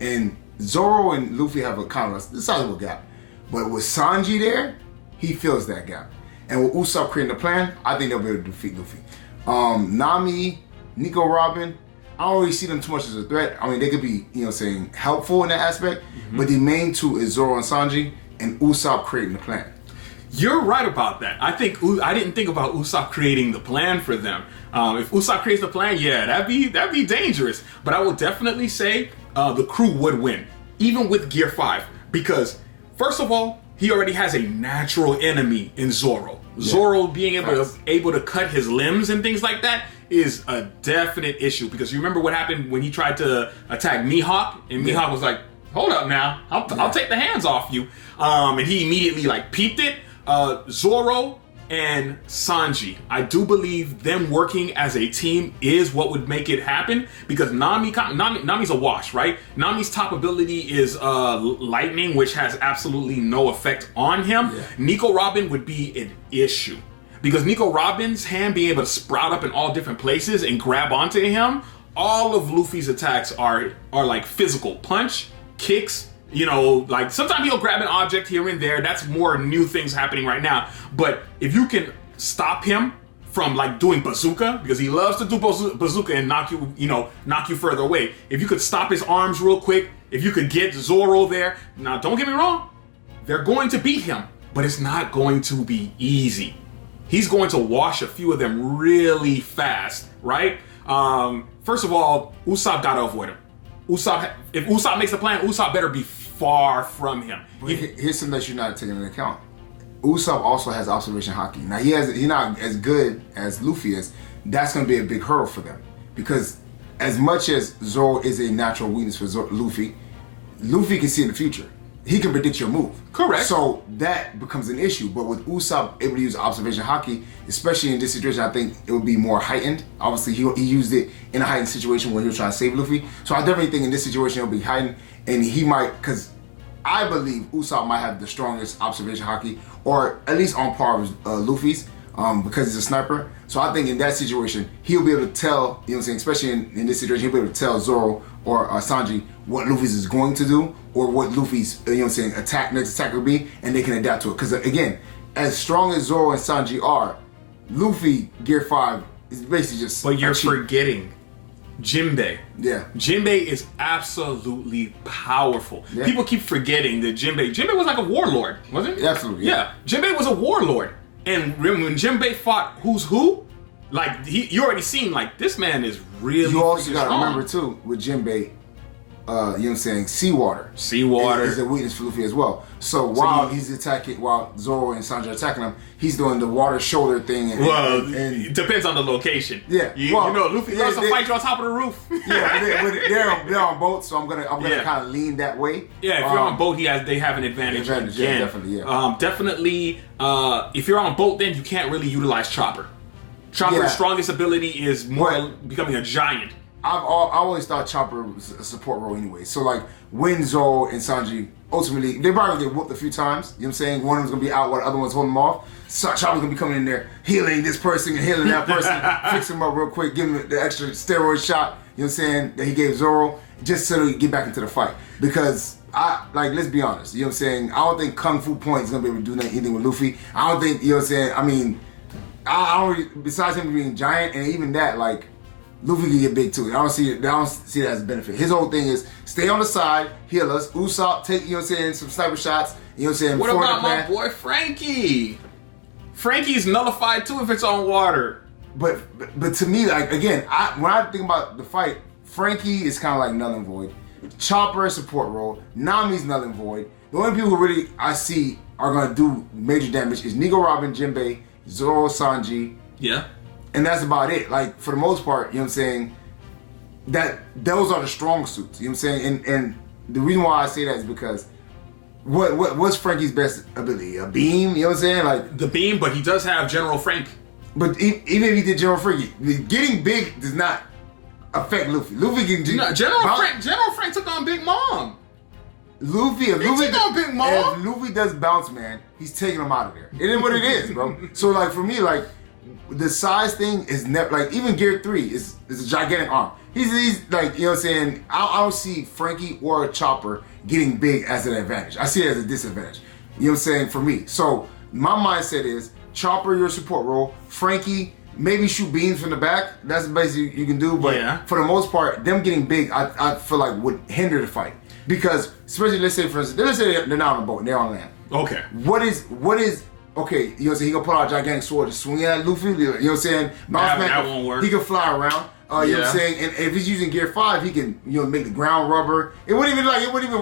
and Zoro and Luffy have a kind of a sizable gap. But with Sanji there, he fills that gap. And with Usopp creating the plan, I think they'll be able to defeat Luffy. Nami, Nico Robin, I don't really see them too much as a threat. I mean, they could be, you know, saying helpful in that aspect. But the main two is Zoro and Sanji, and Usopp creating the plan. You're right about that. I didn't think about Usopp creating the plan for them. If Usopp creates the plan, yeah, that'd be dangerous. But I will definitely say the crew would win, even with Gear 5, because first of all, he already has a natural enemy in Zoro. Yeah. Zoro being able to cut his limbs and things like that is a definite issue, because you remember what happened when he tried to attack Mihawk, and Mihawk was like, hold up now, I'll take the hands off you. And he immediately like peeped it. Zoro and Sanji, I do believe them working as a team is what would make it happen, because Nami's a wash, right? Nami's top ability is lightning, which has absolutely no effect on him. Yeah. Nico Robin would be an issue, because Nico Robin's hand being able to sprout up in all different places and grab onto him, all of Luffy's attacks are like physical punch, kicks. You know, like sometimes he'll grab an object here and there. That's more new things happening right now. But if you can stop him from like doing bazooka, because he loves to do bazooka and knock you further away. If you could stop his arms real quick, if you could get Zoro there. Now, don't get me wrong, they're going to beat him, but it's not going to be easy. He's going to wash a few of them really fast, right? First of all, Usopp gotta avoid him. If Usopp makes a plan, Usopp better be far from him. Here's something that you're not taking into account. Usopp also has observation haki. Now he's not as good as Luffy is. That's going to be a big hurdle for them, because as much as Zoro is a natural weakness for Luffy can see in the future. He can predict your move. Correct. So that becomes an issue. But with Usopp able to use observation haki, especially in this situation, I think it would be more heightened. Obviously, he used it in a heightened situation when he was trying to save Luffy. So I definitely think in this situation it'll be heightened, and he might, because I believe Usopp might have the strongest observation haki, or at least on par with Luffy's, because he's a sniper. So I think in that situation, he'll be able to tell, you know what I'm saying, especially in this situation, he'll be able to tell Zoro or Sanji what Luffy's is going to do, or what Luffy's, you know what I'm saying, next attack will be, and they can adapt to it. Because again, as strong as Zoro and Sanji are, Luffy Gear 5 is basically just. But you're forgetting Jinbei. Yeah. Jinbei is absolutely powerful. Yeah. People keep forgetting that Jinbei was like a warlord, wasn't he? Absolutely. Yeah. Jinbei was a warlord. And when Jinbei fought who's who, like you already seen, like this man is really. You also gotta remember too, with Jinbei, you know what I'm saying, seawater. Seawater is a weakness for Luffy as well. So while he's attacking, while Zoro and Sanji are attacking him, he's doing the water shoulder thing. And, it depends on the location. Yeah, you know, Luffy loves to fight you on top of the roof. Yeah, they're on boats, so I'm gonna kind of lean that way. Yeah, if you're on boat, they have an advantage. Yeah, definitely. Yeah. Definitely. If you're on boat, then you can't really utilize Chopper. Chopper's strongest ability is more becoming a giant. I always thought Chopper was a support role anyway. So like when Zoro and Sanji ultimately, they probably get whooped a few times. You know what I'm saying? One of them's gonna be out while the other one's holding them off. So Chopper's gonna be coming in there healing this person and healing that person, fixing him up real quick, giving him the extra steroid shot. You know what I'm saying? That he gave Zoro just so he get back into the fight. Because let's be honest. You know what I'm saying? I don't think Kung Fu Point is gonna be able to do anything with Luffy. I don't think, you know what I'm saying? I mean, I don't. Besides him being giant, and even that, like, Luffy can get big too. I don't see that as a benefit. His whole thing is stay on the side, heal us. Usopp, take, you know what I'm saying, some sniper shots. You know what I'm saying? What about my boy Frankie? Frankie's nullified too if it's on water. But to me, like, again, when I think about the fight, Frankie is kind of like null and void. Chopper support role. Nami's null and void. The only people who really I see are gonna do major damage is Nigo Robin, Jinbei, Zoro, Sanji. Yeah. And that's about it. Like, for the most part, you know what I'm saying, that those are the strong suits. You know what I'm saying? And the reason why I say that is because what's Frankie's best ability? A beam? You know what I'm saying? Like the beam, but he does have General Frank. But even if he did General Frankie, getting big does not affect Luffy. Luffy can do General Frank took on Big Mom. If Luffy does bounce, man, he's taking him out of there. It is what it is, bro. So like for me, like the size thing is never like even Gear 3 is a gigantic arm. He's like, you know what I'm saying? I don't see Frankie or Chopper getting big as an advantage. I see it as a disadvantage. You know what I'm saying? For me. So my mindset is Chopper, your support role. Frankie, maybe shoot beams from the back. That's basically you can do. But for the most part, them getting big, I feel like would hinder the fight. Because, especially, let's say, for instance, let's say they're not on a boat and they're on land. Okay. What is, okay, you know what I'm saying? He gonna pull out a gigantic sword to swing at Luffy, you know what I'm saying? That won't work. He can fly around, you know what I'm saying? And if he's using Gear 5, he can, you know, make the ground rubber. It wouldn't even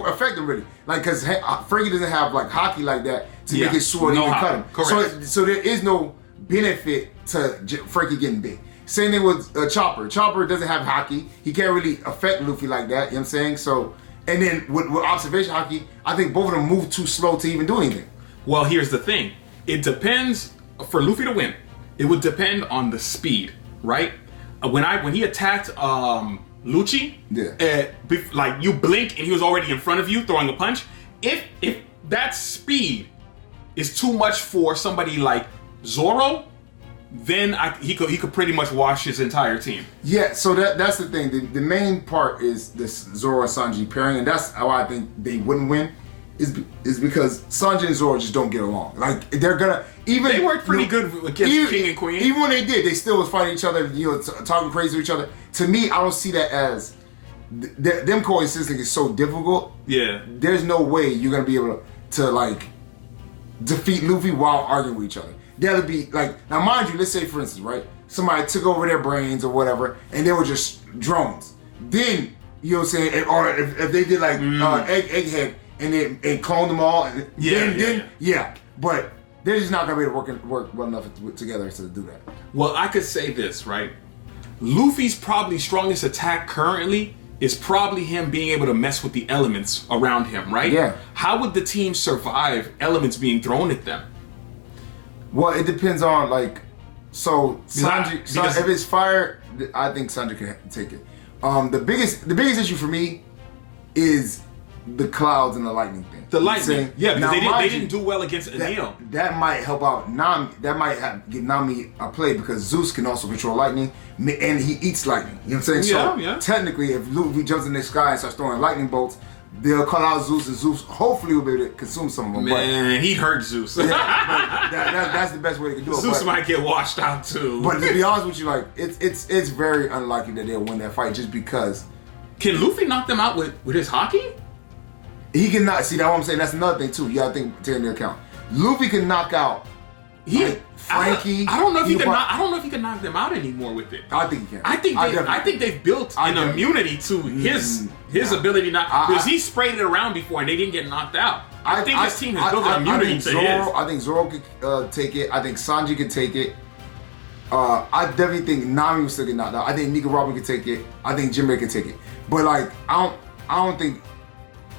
affect him really. Like, because Frankie doesn't have, like, hockey like that to make his sword even cut him. Correct. So there is no benefit to Frankie getting big. Same thing with Chopper. Chopper doesn't have hockey. He can't really affect Luffy like that, you know what I'm saying? So... And then with observation hockey, I think both of them move too slow to even do anything. Well, here's the thing. It depends, for Luffy to win, it would depend on the speed, right? When he attacked Lucci, like you blink and he was already in front of you throwing a punch. If that speed is too much for somebody like Zoro, then he could pretty much wash his entire team. Yeah, so that's the thing. The main part is this Zoro and Sanji pairing, and that's how I think they wouldn't win. Is because Sanji and Zoro just don't get along. Like they're gonna they worked pretty good against King and Queen. Even when they did, they still was fighting each other, you know, talking crazy to each other. To me, I don't see that as them coexisting is so difficult. Yeah, there's no way you're gonna be able to like defeat Luffy while arguing with each other. That'll be like, now mind you, let's say for instance, right? Somebody took over their brains or whatever, and they were just drones. Then, you know what I'm saying? Or if they did like Egghead and cloned them all, but they're just not gonna be able to work well enough together to do that. Well, I could say this, right? Luffy's probably strongest attack currently is probably him being able to mess with the elements around him, right? Yeah. How would the team survive elements being thrown at them? Well, it depends on like, so Sanji. If it's fire, I think Sanji can take it. The biggest issue for me is the clouds and the lightning thing. The lightning, because they didn't do well against Enel. That might help out Nami. That might give Nami a play because Zeus can also control lightning, and he eats lightning. You know what I'm saying? So technically, if Luffy jumps in the sky and starts throwing lightning bolts, they'll call out Zeus, and Zeus hopefully will be able to consume some of them. Man, he'd hurt Zeus. That's the best way they can do it. Zeus might get washed out too. But to be honest with you, like it's very unlikely that they'll win that fight just because. Can Luffy knock them out with his hockey? He cannot. See, that's what I'm saying. That's another thing too. You gotta take into account. Luffy can knock out Like Frankie. I don't know if he can. I don't know if he can knock them out anymore with it. I think he can. I think they've built an immunity to his ability not because he sprayed it around before and they didn't get knocked out. I think his team has built an immunity to his. I think Zoro could take it. I think Sanji could take it. I definitely think Nami will still get knocked out. I think Nika Robin could take it. I think Jinbei could take it. But like, I don't think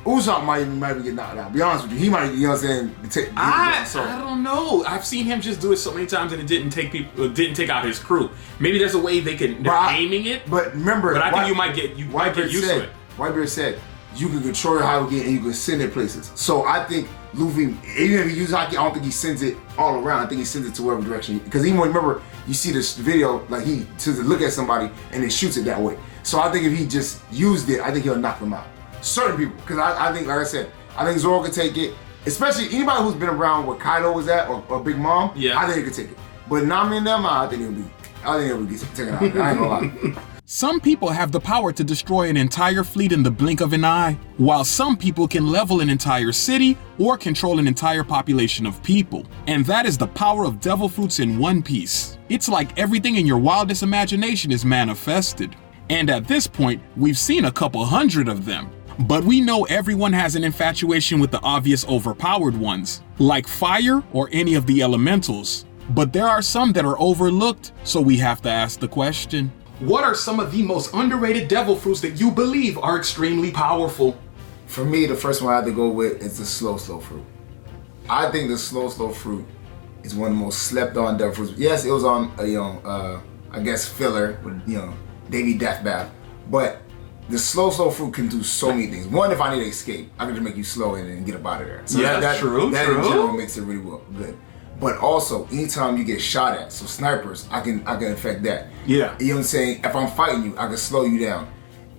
Usopp might even get knocked out. Be honest with you, he might. You know what I'm saying? I don't know. I've seen him just do it so many times and it didn't take out his crew. Maybe there's a way they're aiming it. But remember, but I think you might get used to it. Whitebeard said you can control your Hokage and you can send it places. So I think Luffy, even if he uses Haki, I don't think he sends it all around. I think he sends it to wherever direction. Because even remember, you see this video, like he to look at somebody and then shoots it that way. So I think if he just used it, I think he'll knock them out. Certain people, because I think, like I said, I think Zoro could take it. Especially anybody who's been around where Kaido was at or Big Mom. Yeah, I think he could take it. But Nami and them, I think it'll be taken out. I ain't gonna lie. Some people have the power to destroy an entire fleet in the blink of an eye, while some people can level an entire city or control an entire population of people. And that is the power of devil fruits in One Piece. It's like everything in your wildest imagination is manifested. And at this point, we've seen a couple hundred of them. But we know everyone has an infatuation with the obvious overpowered ones, like fire or any of the elementals. But there are some that are overlooked, so we have to ask the question. What are some of the most underrated devil fruits that you believe are extremely powerful? For me, the first one I have to go with is the slow fruit. I think the slow fruit is one of the most slept on devil fruits. Yes, it was on I guess filler with Davy Deathbath, but the slow fruit can do so many things. One, if I need to escape, I can just make you slow and get up out of there. So that's true. That in general makes it really good. But also, anytime you get shot at, so snipers, I can affect that. Yeah. You know what I'm saying? If I'm fighting you, I can slow you down.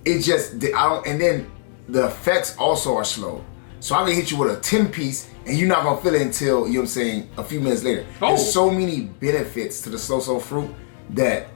It just, and then the effects also are slow. So I can hit you with a 10-piece and you're not gonna feel it until, you know what I'm saying, a few minutes later. There's so many benefits to the slow fruit that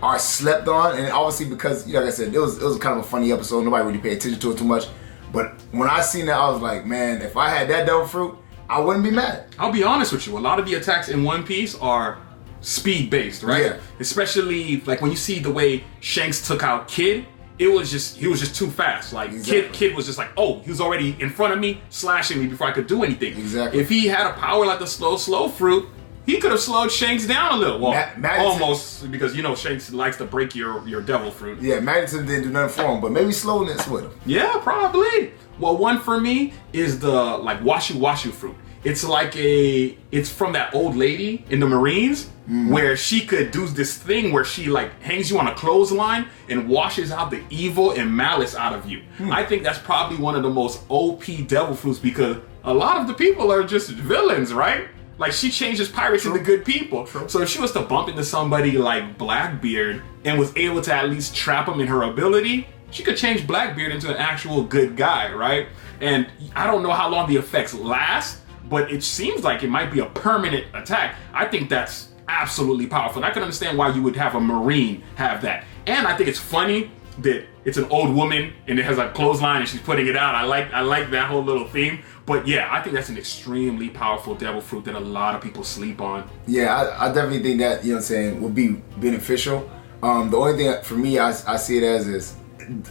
are slept on, and obviously because, like I said, it was kind of a funny episode, nobody really paid attention to it too much. But when I seen that, I was like, man, if I had that devil fruit, I wouldn't be mad. I'll be honest with you. A lot of the attacks in One Piece are speed-based, right? Yeah. Especially like when you see the way Shanks took out Kid, he was just too fast. Like exactly. Kid was just like, oh, he was already in front of me, slashing me before I could do anything. Exactly. If he had a power like the slow fruit, he could have slowed Shanks down a little. Well, almost, because Shanks likes to break your devil fruit. Yeah, Magneton didn't do nothing for him, but maybe slowness with him. Yeah, probably. Well, one for me is the washu fruit. It's it's from that old lady in the Marines where she could do this thing where she hangs you on a clothesline and washes out the evil and malice out of you. I think that's probably one of the most OP devil fruits because a lot of the people are just villains, right? Like, she changes pirates into good people. True. So if she was to bump into somebody like Blackbeard and was able to at least trap him in her ability, she could change Blackbeard into an actual good guy, right? And I don't know how long the effects last, but it seems like it might be a permanent attack. I think that's absolutely powerful. And I can understand why you would have a Marine have that. And I think it's funny that it's an old woman and it has a clothesline and she's putting it out. I like that whole little theme. But yeah, I think that's an extremely powerful devil fruit that a lot of people sleep on. Yeah, I definitely think that, would be beneficial. The only thing for me, I see it as is,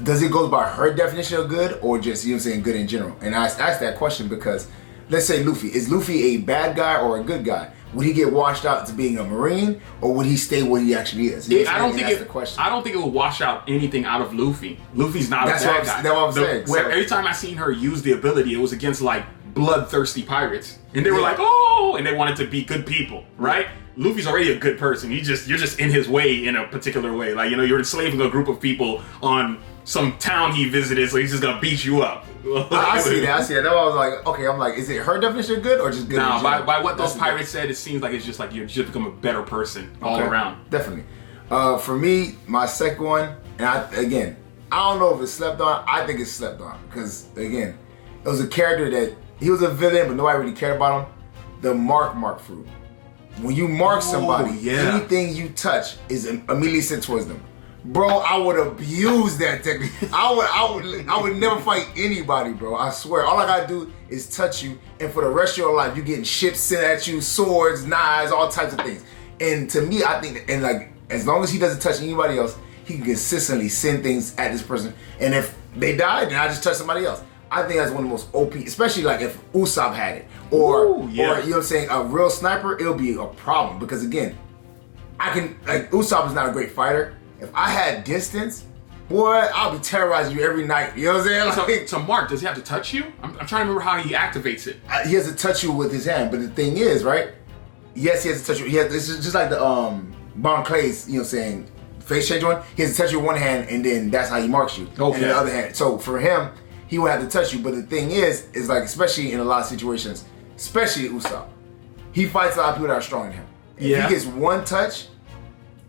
does it go by her definition of good or just, good in general? And I asked that question because, let's say Luffy. Is Luffy a bad guy or a good guy? Would he get washed out to being a Marine, or would he stay where he actually is? I don't think it will wash out anything out of Luffy. Luffy's not a bad guy. That's what I'm saying. Every time I seen her use the ability, it was against bloodthirsty pirates, and they were like, oh, and they wanted to be good people, right? Luffy's already a good person. You're just in his way in a particular way. You're enslaving a group of people on some town he visited, so he's just gonna beat you up. I see that. That's why I was like, okay, is it her definition of good or just good? No, by what those pirates said, it seems like it's just like you just become a better person all around. Definitely. For me, my second one, and I don't know if it's slept on. I think it's slept on because it was a character that he was a villain, but nobody really cared about him. The mark fruit. When you mark somebody, anything you touch is immediately sent towards them. Bro, I would abuse that technique. I would never fight anybody, bro. I swear. All I gotta do is touch you, and for the rest of your life, you're getting ships sent at you, swords, knives, all types of things. And to me, I think, and like, as long as he doesn't touch anybody else, he can consistently send things at this person. And if they die, then I just touch somebody else. I think that's one of the most OP, especially like if Usopp had it, or you know what I'm saying, a real sniper, it'll be a problem because again, I can like Usopp is not a great fighter. If I had distance, boy, I'll be terrorizing you every night. You know what I'm saying? Like, so Mark, does he have to touch you? I'm trying to remember how he activates it. He has to touch you with his hand, but the thing is, right? Yes, he has to touch you. This is just like the Bon Clay's, you know what I'm saying, face change one. He has to touch you with one hand, and then that's how he marks you. Okay. And the other hand. So for him, he would have to touch you. But the thing is like, especially in a lot of situations, especially Usopp, he fights a lot of people that are stronger than him. If he gets one touch,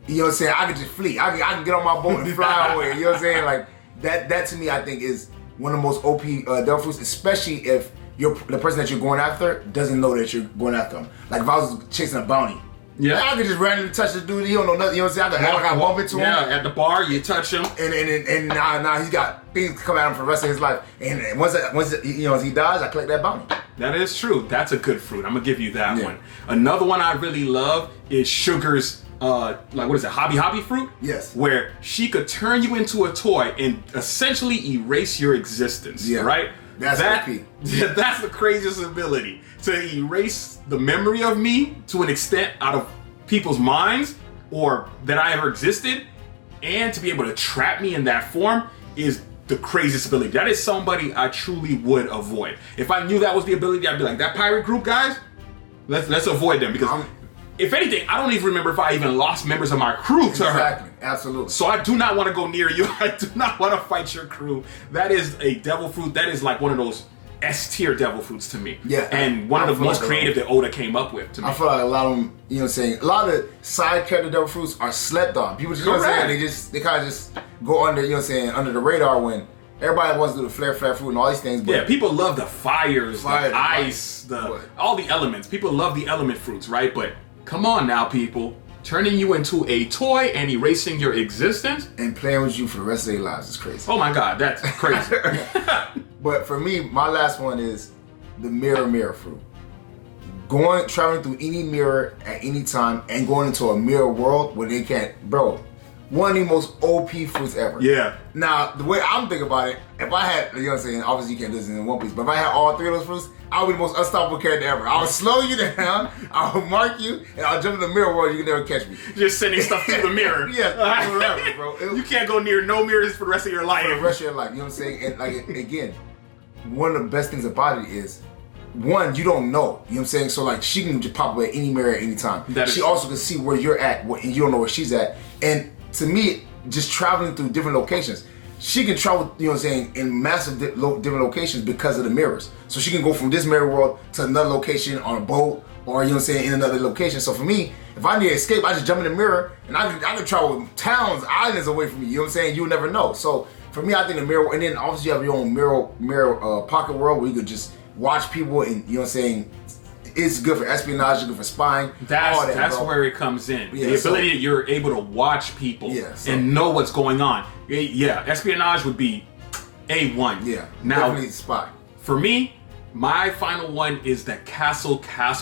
you know what I'm saying, I can just flee. I can get on my boat and fly away. You know what I'm saying? Like that to me, I think is one of the most OP devil fruits, especially if the person that you're going after doesn't know that you're going after them. Like if I was chasing a bounty. Yeah, I could just randomly touch the dude. He don't know nothing. You know what I'm saying? I can bump into him. Yeah, at the bar, you touch him, and now he's got things coming at him for the rest of his life. And once you know, as he dies, I collect that bounty. That is true. That's a good fruit. I'm gonna give you that one. Another one I really love is Sugar's like what is it? Hobby fruit? Yes. Where she could turn you into a toy and essentially erase your existence. Yeah. Right. That's OP. That's the craziest ability, to erase the memory of me to an extent out of people's minds or that I ever existed, and to be able to trap me in that form is the craziest ability. That is somebody I truly would avoid. If I knew that was the ability, I'd be like, that pirate group, guys, let's avoid them, because if anything, I don't even remember if I even lost members of my crew to her. Exactly, absolutely. So I do not want to go near you. I do not want to fight your crew. That is a devil fruit. That is like one of those S-tier devil fruits to me. Yeah. And one of the most creative that Oda came up with to me. I feel like a lot of them, you know what I'm saying, a lot of the side character devil fruits are slept on. People just, you know what I'm saying, they kind of just go under, you know what I'm saying, under the radar when everybody wants to do the flare fruit and all these things. But yeah, people love the fires, the ice, all the elements. People love the element fruits, right? But come on now, people. Turning you into a toy and erasing your existence. And playing with you for the rest of their lives is crazy. Oh my God, that's crazy. But for me, my last one is the mirror fruit. Traveling through any mirror at any time and going into a mirror world where they can't, bro. One of the most OP fruits ever. Yeah. Now, the way I'm thinking about it, if I had, you know what I'm saying, obviously you can't do this in One Piece, but if I had all three of those fruits, I would be the most unstoppable character ever. I would slow you down, I would mark you, and I'll jump in the mirror world, you can never catch me. Just sending stuff through the mirror. Yeah, whatever, bro. You can't go near no mirrors for the rest of your life. For the rest of your life, you know what I'm saying? And like, again, one of the best things about it is, one, you don't know. You know what I'm saying? So like, she can just pop up at any mirror at any time. She also can see where you're at, and you don't know where she's at. And to me, just traveling through different locations, she can travel, you know what I'm saying, in massive different locations because of the mirrors. So she can go from this mirror world to another location on a boat, or you know what I'm saying, in another location. So for me, if I need to escape, I just jump in the mirror and I can travel towns, islands away from you. You know what I'm saying? You'll never know. So for me, I think the mirror, and then obviously you have your own mirror pocket world where you could just watch people, and you know what I'm saying, it's good for espionage, it's good for spying. That's where it comes in. Yeah, the ability that you're able to watch people and know what's going on. Yeah, espionage would be A1. Yeah, now, definitely spy. For me, my final one is the castle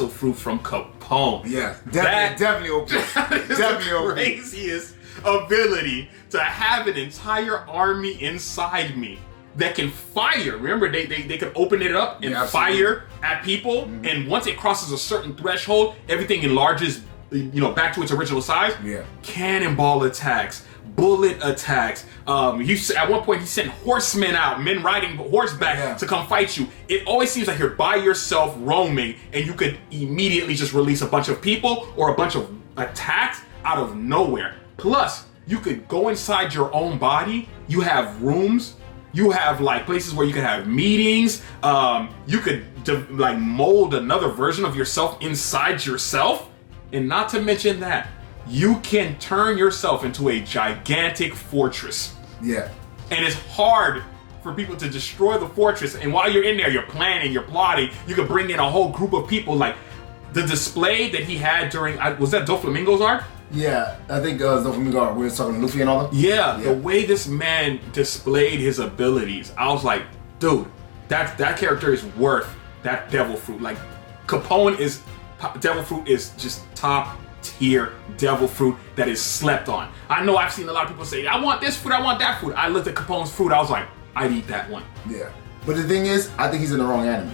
fruit from Capone. Yeah, definitely OP. That is the craziest ability to have an entire army inside me that can fire. Remember, they could open it up and fire at people, and once it crosses a certain threshold, everything enlarges, you know, back to its original size. Yeah. Cannonball attacks, bullet attacks. At one point he sent horsemen out, men riding horseback to come fight you. It always seems like you're by yourself roaming, and you could immediately just release a bunch of people or a bunch of attacks out of nowhere. Plus, you could go inside your own body. You have rooms. You have like places where you can have meetings. You could like mold another version of yourself inside yourself. And not to mention that, you can turn yourself into a gigantic fortress. Yeah. And it's hard for people to destroy the fortress. And while you're in there, you're planning, you're plotting. You could bring in a whole group of people. Like the display that he had during, was that Doflamingo's arc? Yeah, I think Doflamingo, we were talking Luffy and all that. Yeah, the way this man displayed his abilities, I was like, dude, that character is worth that devil fruit. Like, Capone is devil fruit is just top tier devil fruit that is slept on. I know I've seen a lot of people say, I want this fruit, I want that fruit. I looked at Capone's fruit, I was like, I'd eat that one. Yeah, but the thing is, I think he's in the wrong anime.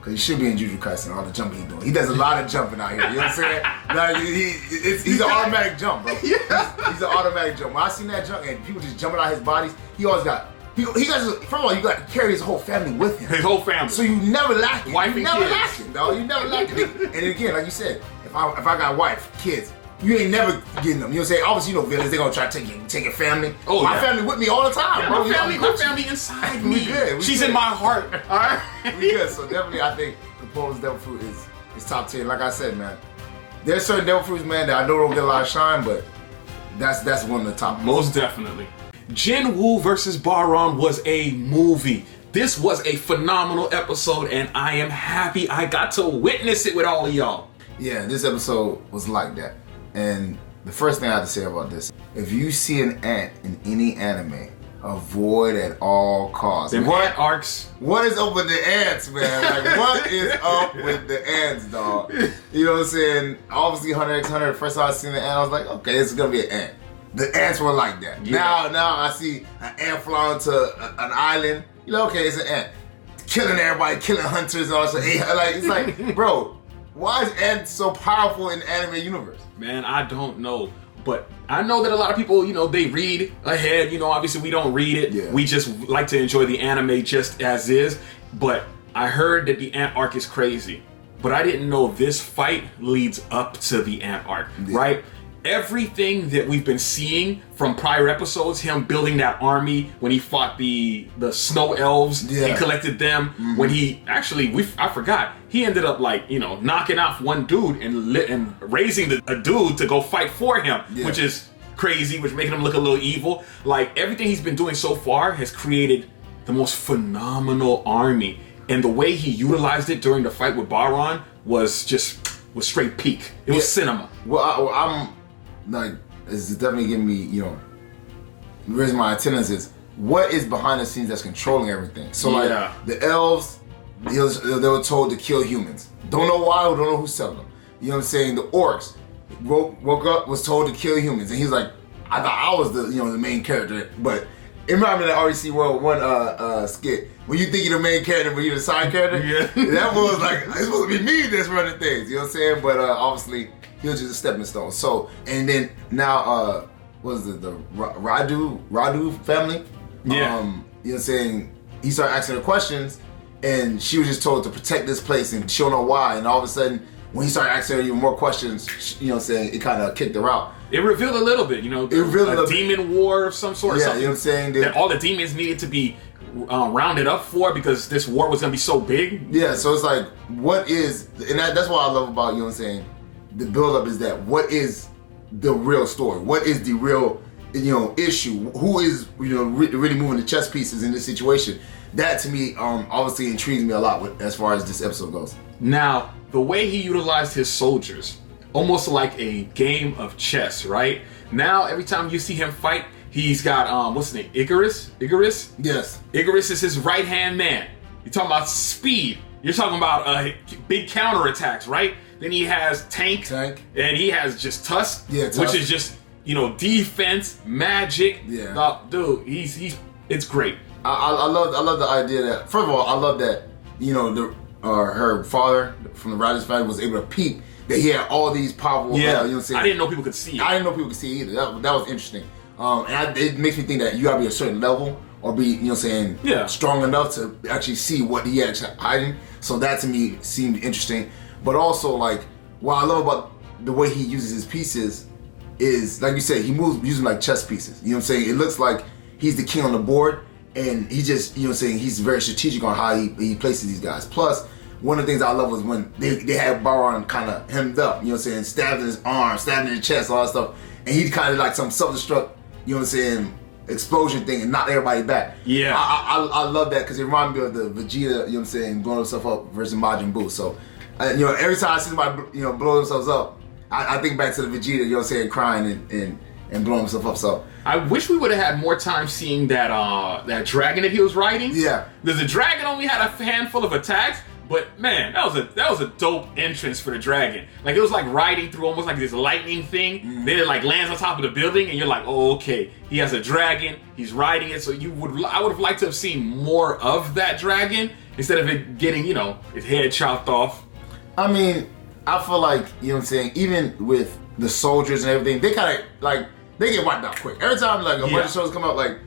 Cause he should be in Jujutsu Kaisen, all the jumping he's doing. He does a lot of jumping out here. You know what I'm saying? Like, he's an automatic jump, bro. Yeah. He's an automatic jump. When I seen that jump and people just jumping out his bodies, he always got. He got. First of all, you got to carry his whole family with him. His whole family. So you never lacking. Wife you and never kids. lacking, dog. You never lacking. And again, like you said, if I got wife, kids, you ain't never getting them. You know what I'm saying? Obviously, you know, villains, they gonna try to take your family. Oh, my yeah. family with me all the time, Yeah, bro. my family inside me. We good. She's good. in my heart. All right. We good. So definitely, I think Capone's devil fruit is top 10. Like I said, man, there's certain devil fruits, man, that I know don't get a lot of shine, but that's one of the top. Most definitely. Jin Woo versus Baron was a movie. This was a phenomenal episode, and I am happy I got to witness it with all of y'all. Yeah, this episode was like that. And the first thing I have to say about this, if you see an ant in any anime, avoid at all costs. Them ant arcs. What is up with the ants, man? Like, what is up with the ants, dog? You know what I'm saying? Obviously, Hunter x Hunter, the first time I seen the ant, I was like, okay, it's gonna be an ant. The ants were like that. Yeah. Now I see an ant flying to an island. You know, okay, it's an ant. Killing everybody, killing hunters and all that. Like, it's like, bro, why is ants so powerful in the anime universe? Man, I don't know. But I know that a lot of people, you know, they read ahead. You know, obviously we don't read it. Yeah. We just like to enjoy the anime just as is. But I heard that the ant arc is crazy. But I didn't know this fight leads up to the ant arc, right? Everything that we've been seeing from prior episodes, him building that army when he fought the snow elves, he collected them. When he actually, I forgot, he ended up like, you know, knocking off one dude and raising a dude to go fight for him, which is crazy, which making him look a little evil. Like, everything he's been doing so far has created the most phenomenal army, and the way he utilized it during the fight with Baron was straight peak. It was cinema. Well, I'm like, it's definitely giving me, you know, the reason my attendance is what is behind the scenes that's controlling everything. So like the elves, they were told to kill humans. Don't know why, or don't know who's telling them. You know what I'm saying? The orcs woke up, was told to kill humans, and he's like, I thought I was the main character, but it reminded me of that REC World 1 skit. When you think you're the main character, but you're the side character. Yeah. That was like, it's supposed to be me that's running things. You know what I'm saying? But obviously, he was just a stepping stone. So, and then now, what is it, the Radu family? Yeah. You know what I'm saying? He started asking her questions, and she was just told to protect this place, and she don't know why. And all of a sudden, when he started asking her even more questions, you know what I'm saying, it kind of kicked her out. It revealed a little bit, you know, a demon war of some sort. Yeah, something you know what I'm saying? that all the demons needed to be rounded up for, because this war was going to be so big. Yeah, so it's like, what is, and that's what I love about, you know what I'm saying, the build-up is that, what is the real story? What is the real, you know, issue? Who is, you know, really moving the chess pieces in this situation? That, to me, obviously intrigues me a lot as far as this episode goes. Now, the way he utilized his soldiers, almost like a game of chess, right? Now, every time you see him fight, he's got, what's his name, Icarus? Yes. Icarus is his right-hand man. You're talking about speed. You're talking about big counterattacks, right? Then he has Tank. And he has just Tusk, which is just, you know, defense, magic. Yeah. Dude, it's great. I love the idea that, first of all, I love that, you know, her father from the Riders family was able to peep that he had all these powerful, you know what I'm saying? I didn't know people could see it. I didn't know people could see it either. That was interesting. And it makes me think that you gotta be a certain level or be, you know what I'm saying, strong enough to actually see what he actually hiding. So that to me seemed interesting. But also, like, what I love about the way he uses his pieces is, like you said, he moves using like chess pieces. You know what I'm saying? It looks like he's the king on the board, and he just, you know what I'm saying, he's very strategic on how he places these guys. Plus, one of the things I love was when they had Baron kind of hemmed up, you know what I'm saying, stabbed in his arm, stabbed in his chest, all that stuff. And he kind of like some self-destruct, you know what I'm saying, explosion thing and knocked everybody back. Yeah. I love that because it reminded me of the Vegeta, you know what I'm saying, blowing himself up versus Majin Buu. So, you know, every time I see somebody, you know, blow themselves up, I think back to the Vegeta, you know what I'm saying, crying and blowing himself up. So I wish we would have had more time seeing that dragon that he was riding. Yeah. Because the dragon only had a handful of attacks, but man, that was a dope entrance for the dragon. Like it was like riding through almost like this lightning thing. Then it like lands on top of the building, and you're like, oh, okay, he has a dragon, he's riding it. So I would have liked to have seen more of that dragon instead of it getting, you know, his head chopped off. I mean, I feel like, you know what I'm saying, even with the soldiers and everything, they kind of like, they get wiped out quick. Every time like a bunch of soldiers come out, like,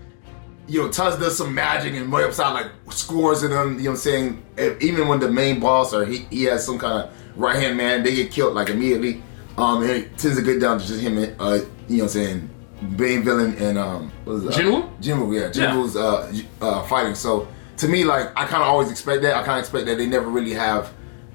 you know, Tuz does some magic and wipes out like scores of them, you know what I'm saying? Even when the main boss or he has some kind of right hand man, they get killed like immediately. And it tends to get down to just him and, you know what I'm saying, main villain and, what is that? Jinwoo? Jinwoo, yeah. Jinwoo's fighting. So to me, like, I kind of always expect that. I kind of expect that they never really have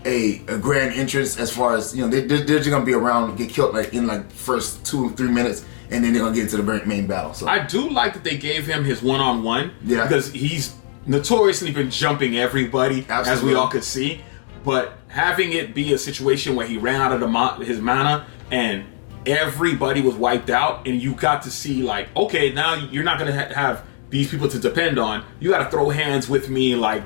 a grand entrance as far as, you know, they're just gonna be around and get killed like in like first 2 or 3 minutes, and then they're gonna get into the main battle. So I do like that they gave him his one-on-one, yeah, because he's notoriously been jumping everybody, as we all could see. But having it be a situation where he ran out of his mana and everybody was wiped out, and you got to see like, okay, now you're not gonna have these people to depend on. You got to throw hands with me, like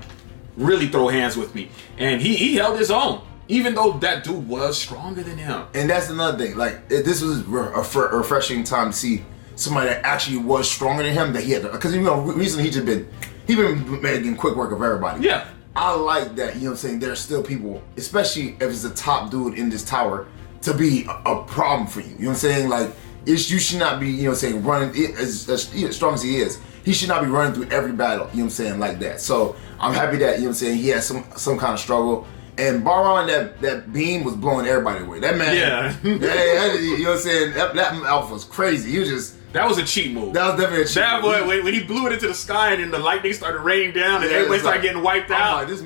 really throw hands with me. And he held his own, even though that dude was stronger than him. And that's another thing. Like, this was a refreshing time to see somebody that actually was stronger than him, that he had to, because, you know, recently he been making quick work of everybody. Yeah. I like that, you know what I'm saying, there's still people, especially if it's the top dude in this tower, to be a problem for you. You know what I'm saying? Like, you should not be, you know what I'm saying, running, as strong as he is, he should not be running through every battle, you know what I'm saying, like that. So I'm happy that, you know what I'm saying, he has some kind of struggle. And Baron, that beam was blowing everybody away. That man, you know what I'm saying, that alpha was crazy. He was just... That was a cheat move. That was definitely a cheat move. Boy, when he blew it into the sky and then the lightning started raining down and everybody started getting wiped out. I'm like, this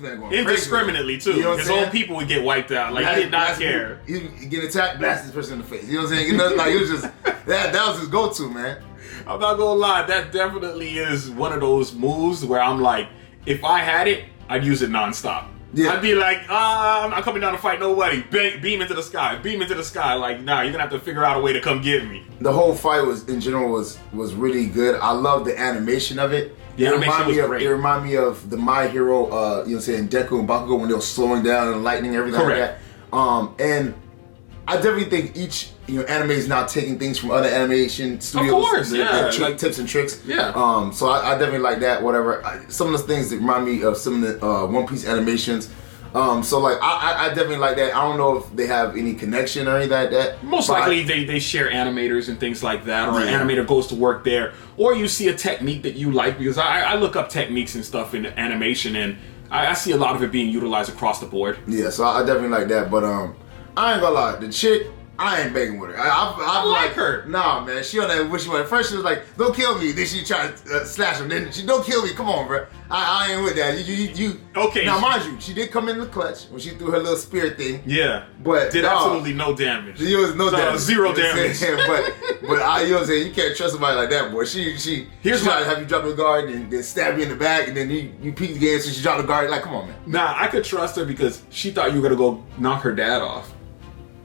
man going indiscriminately crazy. too. You know His own people would get wiped out. Like, he did not care. He get attacked, blast this person in the face. You know what I'm saying? You know, like, it was just, that was his go-to, man. I'm not gonna lie, that definitely is one of those moves where I'm like, if I had it, I'd use it nonstop. Yeah. I'd be like, I'm not coming down to fight nobody. Beam into the sky, beam into the sky. Like, nah, you're gonna have to figure out a way to come get me. The whole fight in general was really good. I love the animation of it. The animation was great. It reminded me of the My Hero, you know what I'm saying, Deku and Bakugo, when they were slowing down and lightning, everything like that. And I definitely think each, you know, anime is now taking things from other animation studios. Of course, like tips and tricks. Yeah. So I definitely like that, whatever. Some of the things that remind me of some of the One Piece animations. So like, I definitely like that. I don't know if they have any connection or anything like that. Most likely they share animators and things like that, or an animator goes to work there, or you see a technique that you like, because I look up techniques and stuff in animation, and I see a lot of it being utilized across the board. Yeah, so I definitely like that, but I ain't gonna lie, the chick, I ain't begging with her. I like her. Nah, man, she on that what she wanted. First she was like, don't kill me. Then she tried to slash him. Then she, don't kill me. Come on, bro. I ain't with that. You. Okay. Now, mind you, she did come in the clutch when she threw her little spear thing. Yeah. But did absolutely no damage. There was no damage. Zero damage. But you know what I'm saying, you can't trust somebody like that, boy. She tried to have you drop the guard and then stab you in the back, and then you peek again, so she dropped the guard. Like, come on, man. Nah, I could trust her because she thought you were gonna go knock her dad off.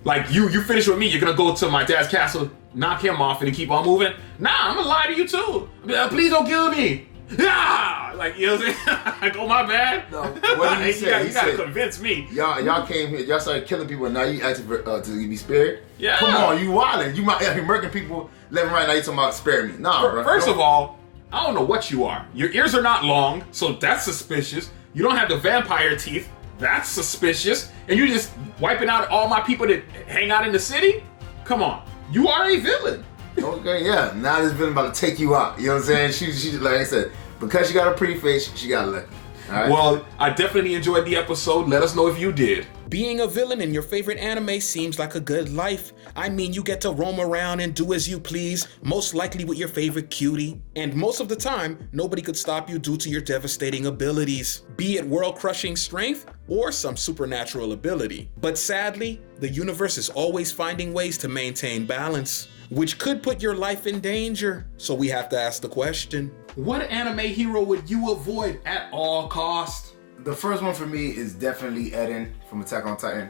Like, you finish with me, you're gonna go to my dad's castle, knock him off, and then keep on moving? Nah, I'm gonna lie to you too. Please don't kill me. Ah! Like, you know what I'm saying? Like, oh, my bad. No, what did he say? You gotta convince me. Y'all came here, y'all started killing people, and now you asking for to be spared? Yeah. Come on, you wildin'. You might be murking people left and right, now you talking about spare me. Nah, bro. First of all, I don't know what you are. Your ears are not long, so that's suspicious. You don't have the vampire teeth. That's suspicious. And you're just wiping out all my people that hang out in the city? Come on. You are a villain. Okay, yeah. Now this villain about to take you out. You know what I'm saying? She like I said, because she got a pretty face, she got lucky. All right? Well, I definitely enjoyed the episode. Let us know if you did. Being a villain in your favorite anime seems like a good life. I mean, you get to roam around and do as you please, most likely with your favorite cutie. And most of the time, nobody could stop you due to your devastating abilities, be it world-crushing strength or some supernatural ability. But sadly, the universe is always finding ways to maintain balance, which could put your life in danger. So we have to ask the question, what anime hero would you avoid at all costs? The first one for me is definitely Eren from Attack on Titan.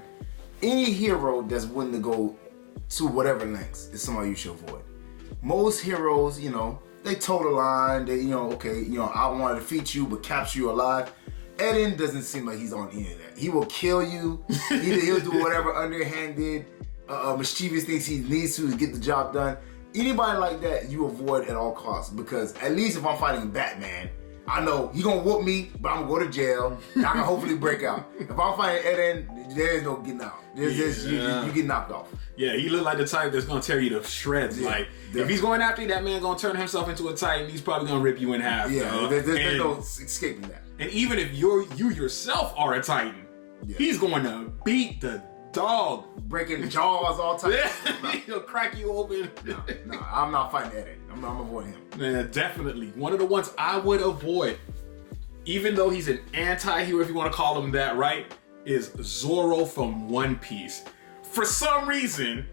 any hero that's willing to go to whatever lengths is somebody you should avoid. Most heroes, they toe the line. They, okay, I want to defeat you but capture you alive. Eren doesn't seem like he's on any of that. He will kill you. He'll do whatever underhanded, mischievous things he needs to get the job done. Anybody like that, you avoid at all costs, because at least if I'm fighting Batman, I know he gonna whoop me, but I'm gonna go to jail. I can hopefully break out. If I'm fighting Eren, there's no getting out. You get knocked off. Yeah, he look like the type that's gonna tear you to shreds. Yeah, like definitely. If he's going after you, that man gonna turn himself into a titan. He's probably gonna rip you in half. Yeah, there's no escaping that. And even if you yourself are a titan, he's going to beat the dog, breaking jaws all time. He'll crack you open. No, I'm not fighting Eren. I'm avoiding him. Yeah, definitely. One of the ones I would avoid, even though he's an anti-hero, if you want to call him that, right, is Zoro from One Piece. For some reason,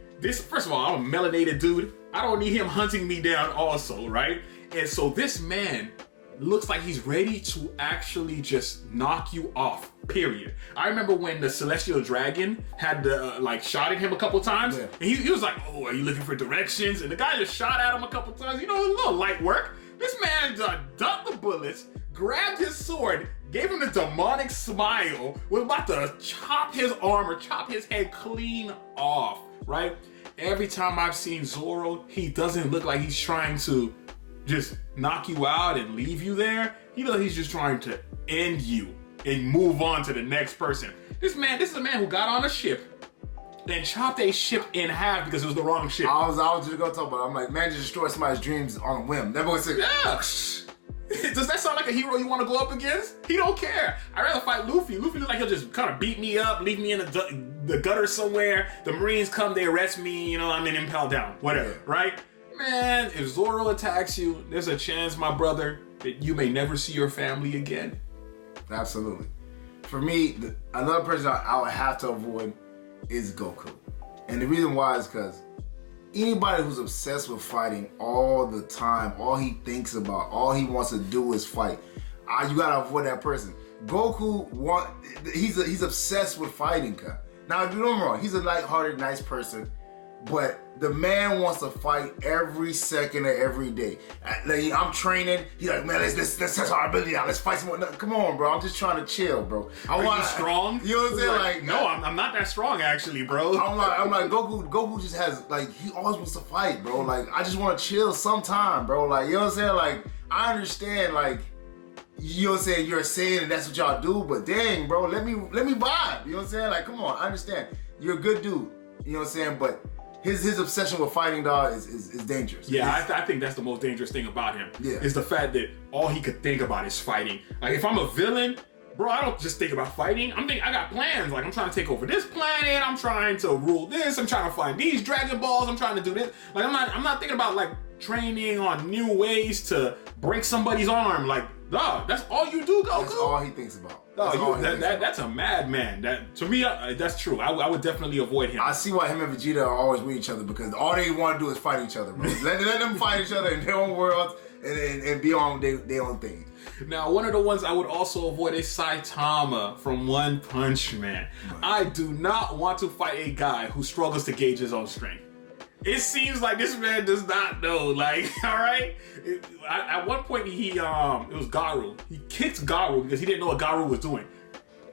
first of all, I'm a melanated dude. I don't need him hunting me down also, right? And so this man looks like he's ready to actually just knock you off, period. I remember when the Celestial Dragon had shot at him a couple times, and he was like, oh, are you looking for directions? And the guy just shot at him a couple times. A little light work. This man ducked the bullets, grabbed his sword, gave him the demonic smile, was about to chop his arm or chop his head clean off, right? Every time I've seen Zoro, he doesn't look like he's trying to just knock you out and leave you there. He's just trying to end you and move on to the next person. This is a man who got on a ship and chopped a ship in half because it was the wrong ship. I was just gonna talk about it. I'm like, man, just destroy somebody's dreams on a whim. That boy said, yeah. Does that sound like a hero you want to go up against? He don't care. I'd rather fight Luffy. Luffy looks like he'll just kind of beat me up, leave me in the gutter somewhere. The Marines come, they arrest me, I'm in impaled down. Whatever, right? Man, if Zoro attacks you, there's a chance, my brother, that you may never see your family again. Absolutely. For me, another person I would have to avoid is Goku. And the reason why is because anybody who's obsessed with fighting all the time, all he thinks about, all he wants to do is fight, you gotta avoid that person. Goku, he's obsessed with fighting. Now, don't get me wrong, he's a lighthearted, nice person, but the man wants to fight every second of every day. I'm training. He's like, man, let's test our ability out. Let's fight some more. No, come on, bro. I'm just trying to chill, bro. Are you strong? You know what I'm saying? Like, no, I'm not that strong, actually, bro. I'm like, Goku just has, he always wants to fight, bro. Like, I just want to chill sometime, bro. Like, you know what I'm saying? Like, I understand, you know what I'm saying? You're saying and that's what y'all do, but dang, bro, let me vibe. You know what I'm saying? Like, come on, I understand. You're a good dude. You know what I'm saying? But his obsession with fighting, dog, is dangerous. Yeah, I think that's the most dangerous thing about him. Yeah. Is the fact that all he could think about is fighting. Like, if I'm a villain, bro, I don't just think about fighting. I got plans. Like, I'm trying to take over this planet. I'm trying to rule this. I'm trying to find these Dragon Balls. I'm trying to do this. Like, I'm not thinking about training on new ways to break somebody's arm. Like, dog, that's all you do, Goku? That's all he thinks about. That's a madman. That, to me, that's true. I would definitely avoid him. I see why him and Vegeta are always with each other, because all they want to do is fight each other, bro. let them fight each other in their own worlds and be on their own thing. Now, one of the ones I would also avoid is Saitama from One Punch Man. Right. I do not want to fight a guy who struggles to gauge his own strength. It seems like this man does not know, all right? At one point, it was Garu. He kicked Garu because he didn't know what Garu was doing.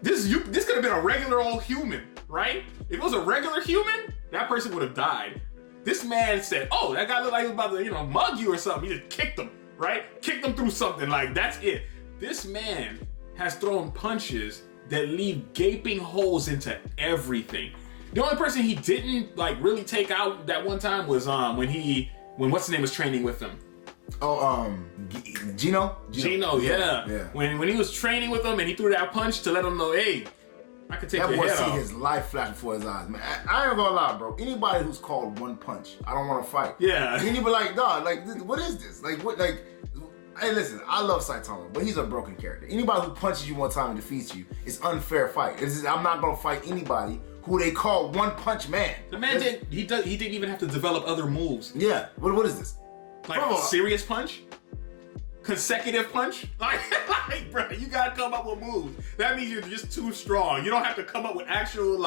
This could have been a regular old human, right? If it was a regular human, that person would have died. This man said, oh, that guy looked like he was about to, mug you or something. He just kicked him, right? Kicked him through something, that's it. This man has thrown punches that leave gaping holes into everything. The only person he didn't really take out that one time was when what's his name was training with him. Oh, Gino, yeah. When he was training with him and he threw that punch to let him know, hey, I could take your head off. That boy see his life flash before his eyes, man. I ain't gonna lie, bro. Anybody who's called One Punch, I don't want to fight. Yeah. Anybody dog, what is this? Hey, listen, I love Saitama, but he's a broken character. Anybody who punches you one time and defeats you is unfair fight. I'm not gonna fight anybody who they call One Punch Man. The man didn't even have to develop other moves. Yeah. What is this? Serious punch? Consecutive punch? Bro, you gotta come up with moves. That means you're just too strong. You don't have to come up with actual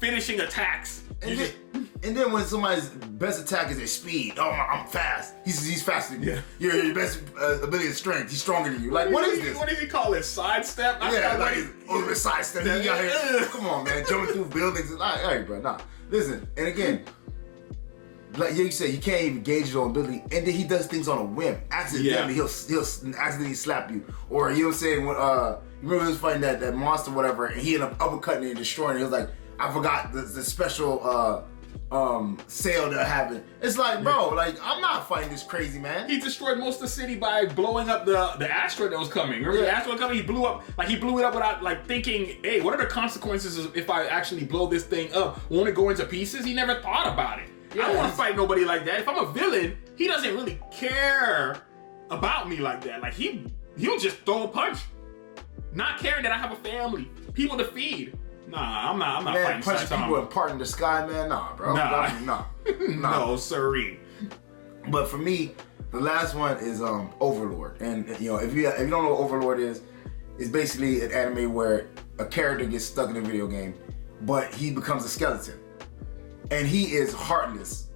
finishing attacks. And then when somebody's best attack is their speed, I'm fast. He's faster than you. Your best ability is strength. He's stronger than you. Like, what is this? What does he call it? Sidestep? The sidestep. He got here. Come on, man, jumping through buildings. Like, hey, bro, nah. Listen, and again, like you said, you can't even gauge your own ability, and then he does things on a whim. Accidentally, he'll accidentally slap you, or you know what I'm saying? When you remember he was fighting that monster, whatever, and he ended up uppercutting it and destroying it. He was like, I forgot the special sale they're having. It's like, bro, like, I'm not fighting this crazy man. He destroyed most of the city by blowing up the asteroid that was coming. Remember the asteroid coming? He blew it up without like thinking, hey, what are the consequences if I actually blow this thing up? Won't it go into pieces? He never thought about it. I don't want to fight nobody like that. If I'm a villain, he doesn't really care about me like that. Like he'll just throw a punch, not caring that I have a family, people to feed. Nah, I'm not man, fighting. Punching people and parting the sky, man. Nah, bro. Nah. No, sirree. But for me, the last one is Overlord. And you know, if you don't know what Overlord is, it's basically an anime where a character gets stuck in a video game, but he becomes a skeleton. And he is heartless,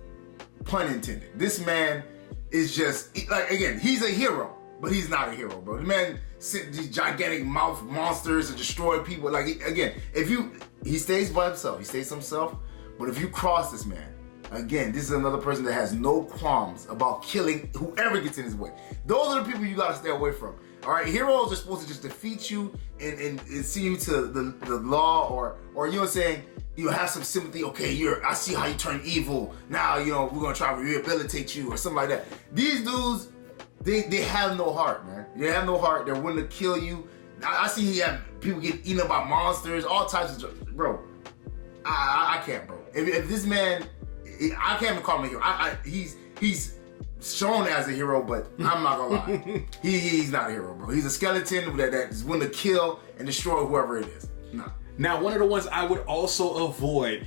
pun intended. This man is just, like, again, he's a hero, but he's not a hero, bro. The man sent these gigantic mouth monsters and destroy people. Like, again, he stays by himself. He stays to himself. But if you cross this man, again, this is another person that has no qualms about killing whoever gets in his way. Those are the people you gotta stay away from. All right, heroes are supposed to just defeat you and send you to the law, or you know what I'm saying. You have some sympathy. Okay, I see how you turn evil. Now, you know, we're gonna try to rehabilitate you or something like that. These dudes, they have no heart, man. They have no heart. They're willing to kill you. I see he have people getting eaten up by monsters, all types of, bro. I can't, bro. If this man, I can't even call him a hero. He's shown as a hero, but I'm not gonna lie. He's not a hero, bro. He's a skeleton that is willing to kill and destroy whoever it is. Nah. Now, one of the ones I would also avoid,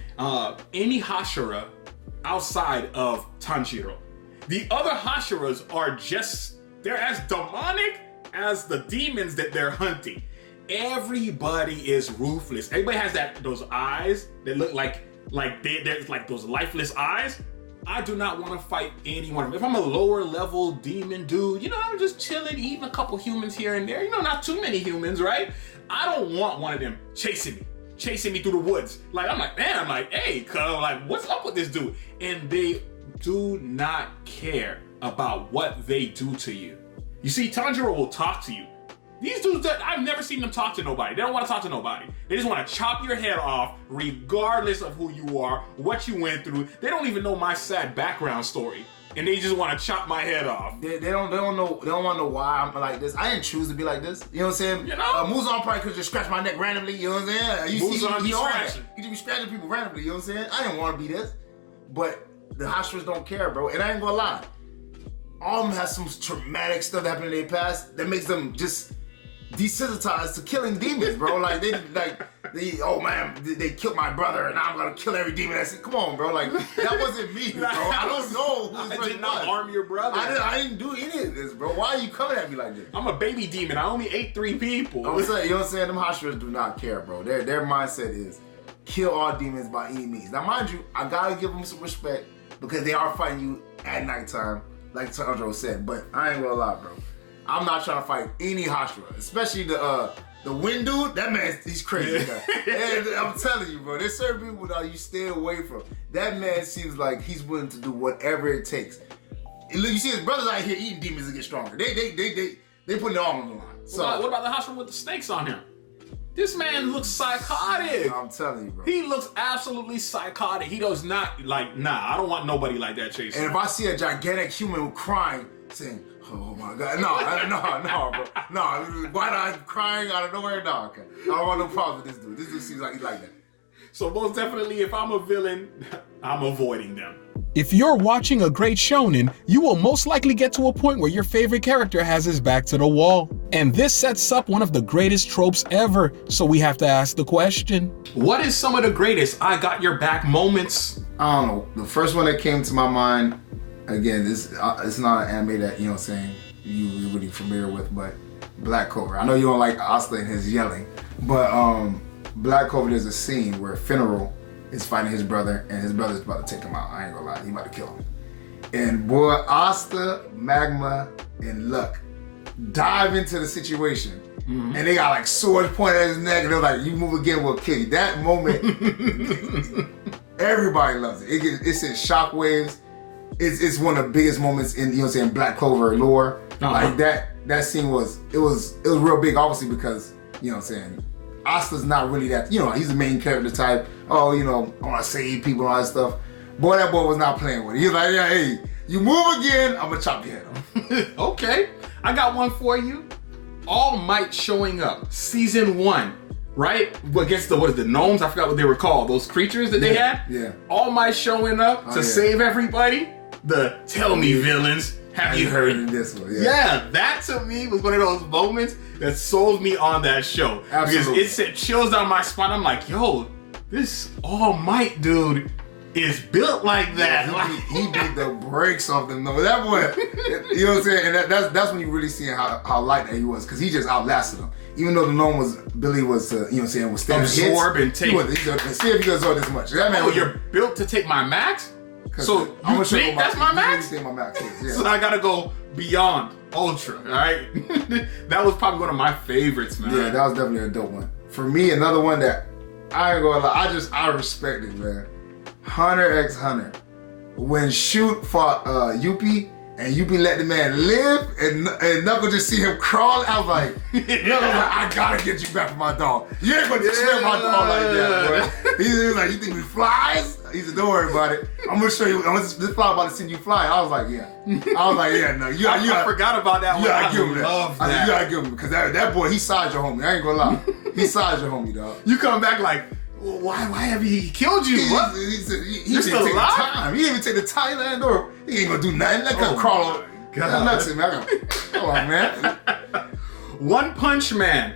any Hashira outside of Tanjiro. The other Hashiras are they're as demonic as the demons that they're hunting. Everybody is ruthless. Everybody has those eyes that look like they're like those lifeless eyes. I do not want to fight anyone. If I'm a lower level demon dude, you know, I'm just chilling, eating a couple humans here and there. You know, not too many humans, right? I don't want one of them chasing me through the woods. Like, I'm like, hey, cuz, like, what's up with this dude? And they do not care about what they do to you. You see, Tanjiro will talk to you. These dudes, I've never seen them talk to nobody. They don't want to talk to nobody. They just want to chop your head off, regardless of who you are, what you went through. They don't even know my sad background story, and they just want to chop my head off. They don't know. They don't want to know why I'm like this. I didn't choose to be like this. You know what I'm saying? You know, Muzan probably could just scratch my neck randomly. You know what I'm saying? Muzan be scratching. He just be scratching people randomly. You know what I'm saying? I didn't want to be this, but the Hashiras don't care, bro. And I ain't gonna lie. All of them have some traumatic stuff that happened in their past that makes them just desensitized to killing demons, bro. Like oh man, they killed my brother, and now I'm gonna kill every demon. I said, come on, bro. Like, that wasn't me, bro. I don't know who this I did not harm your brother. I didn't do any of this, bro. Why are you coming at me like this? I'm a baby demon. I only ate 3 people. I'm saying, you know what I'm saying? Them Hashiras do not care, bro. Their mindset is kill all demons by any means. Now, mind you, I gotta give them some respect because they are fighting you at nighttime, like Tanjiro said. But I ain't gonna lie, bro. I'm not trying to fight any Hashira, especially the wind dude. That man, he's crazy. And I'm telling you, bro, there's certain people that you stay away from. That man seems like he's willing to do whatever it takes. And look, you see his brothers out here eating demons to get stronger. They putting it all on the line. So what about the Hashira with the snakes on him? This man looks psychotic. I'm telling you, bro. He looks absolutely psychotic. He does not, like, I don't want nobody like that chasing. And if I see a gigantic human crying, saying, oh my God, no, bro. No, why not crying out of nowhere? No, okay. I don't want no problem with this dude. This dude seems like he's like that. So most definitely, if I'm a villain, I'm avoiding them. If you're watching a great shonen, you will most likely get to a point where your favorite character has his back to the wall. And this sets up one of the greatest tropes ever, so we have to ask the question. What is some of the greatest I got your back moments? I don't know. The first one that came to my mind, again, it's not an anime that, you know what I'm saying, you're really familiar with, but Black Cobra. I know you don't like Asta and his yelling, but Black Clover, there's a scene where Funeral is fighting his brother, and his brother's about to take him out. I ain't gonna lie, he about to kill him. And boy, Asta, Magma, and Luck dive into the situation. And they got like swords pointed at his neck, and they're like, "You move again, we'll kill you." That moment, everybody loves it. It sends shockwaves. It's one of the biggest moments in, you know what I'm saying, Black Clover lore. Like that scene was real big, obviously, because, you know what I'm saying, Asta's not really that, you know, he's the main character type. Oh, you know, I want to save people and all that stuff. Boy, that boy was not playing with it. He was like, yeah, hey, you move again, I'm gonna chop your head off. Okay, I got one for you. All Might showing up, season 1, right? Against the gnomes? I forgot what they were called. Those creatures that they had? Yeah. All Might showing up to save everybody. Tell me, villains, have you heard this one? Yeah, that to me was one of those moments that sold me on that show. Absolutely. Because it sent chills down my spine. I'm like, yo, this All Might dude is built like that. He beat the brakes off them. No, that boy, you know what I'm saying? And that's when you really see how light that he was, because he just outlasted him. Even though the gnome Billy was, you know what I'm saying, was standing absorb and take. See if he can absorb this much. That man you're built to take my max? So you think that's my max? My max is, yeah. So I gotta go beyond Ultra, alright? That was probably one of my favorites, man. Yeah, that was definitely a dope one. For me, another one that I ain't gonna lie, I respect it, man. Hunter x Hunter. When Shoot fought Yuppie, and Yuppie let the man live, and Knuckle just see him crawl, I was like, I gotta get you back for my dog. You ain't gonna destroy my dog like that, boy. He was like, you think we flies? He said, don't worry about it. I'm gonna show you. This fly about to send you fly. I was like, yeah. No. I forgot about that one. You gotta give him that. Love that. I said, you gotta give him, because that boy, he sized your homie. I ain't gonna lie. He sized your homie, dog. You come back like, well, why have he killed you? What? He You're didn't still take alive? the time. He didn't even take the time, man. Or he ain't gonna do nothing. Let him crawl on. God. Nuts, man. Come on, man. One Punch Man,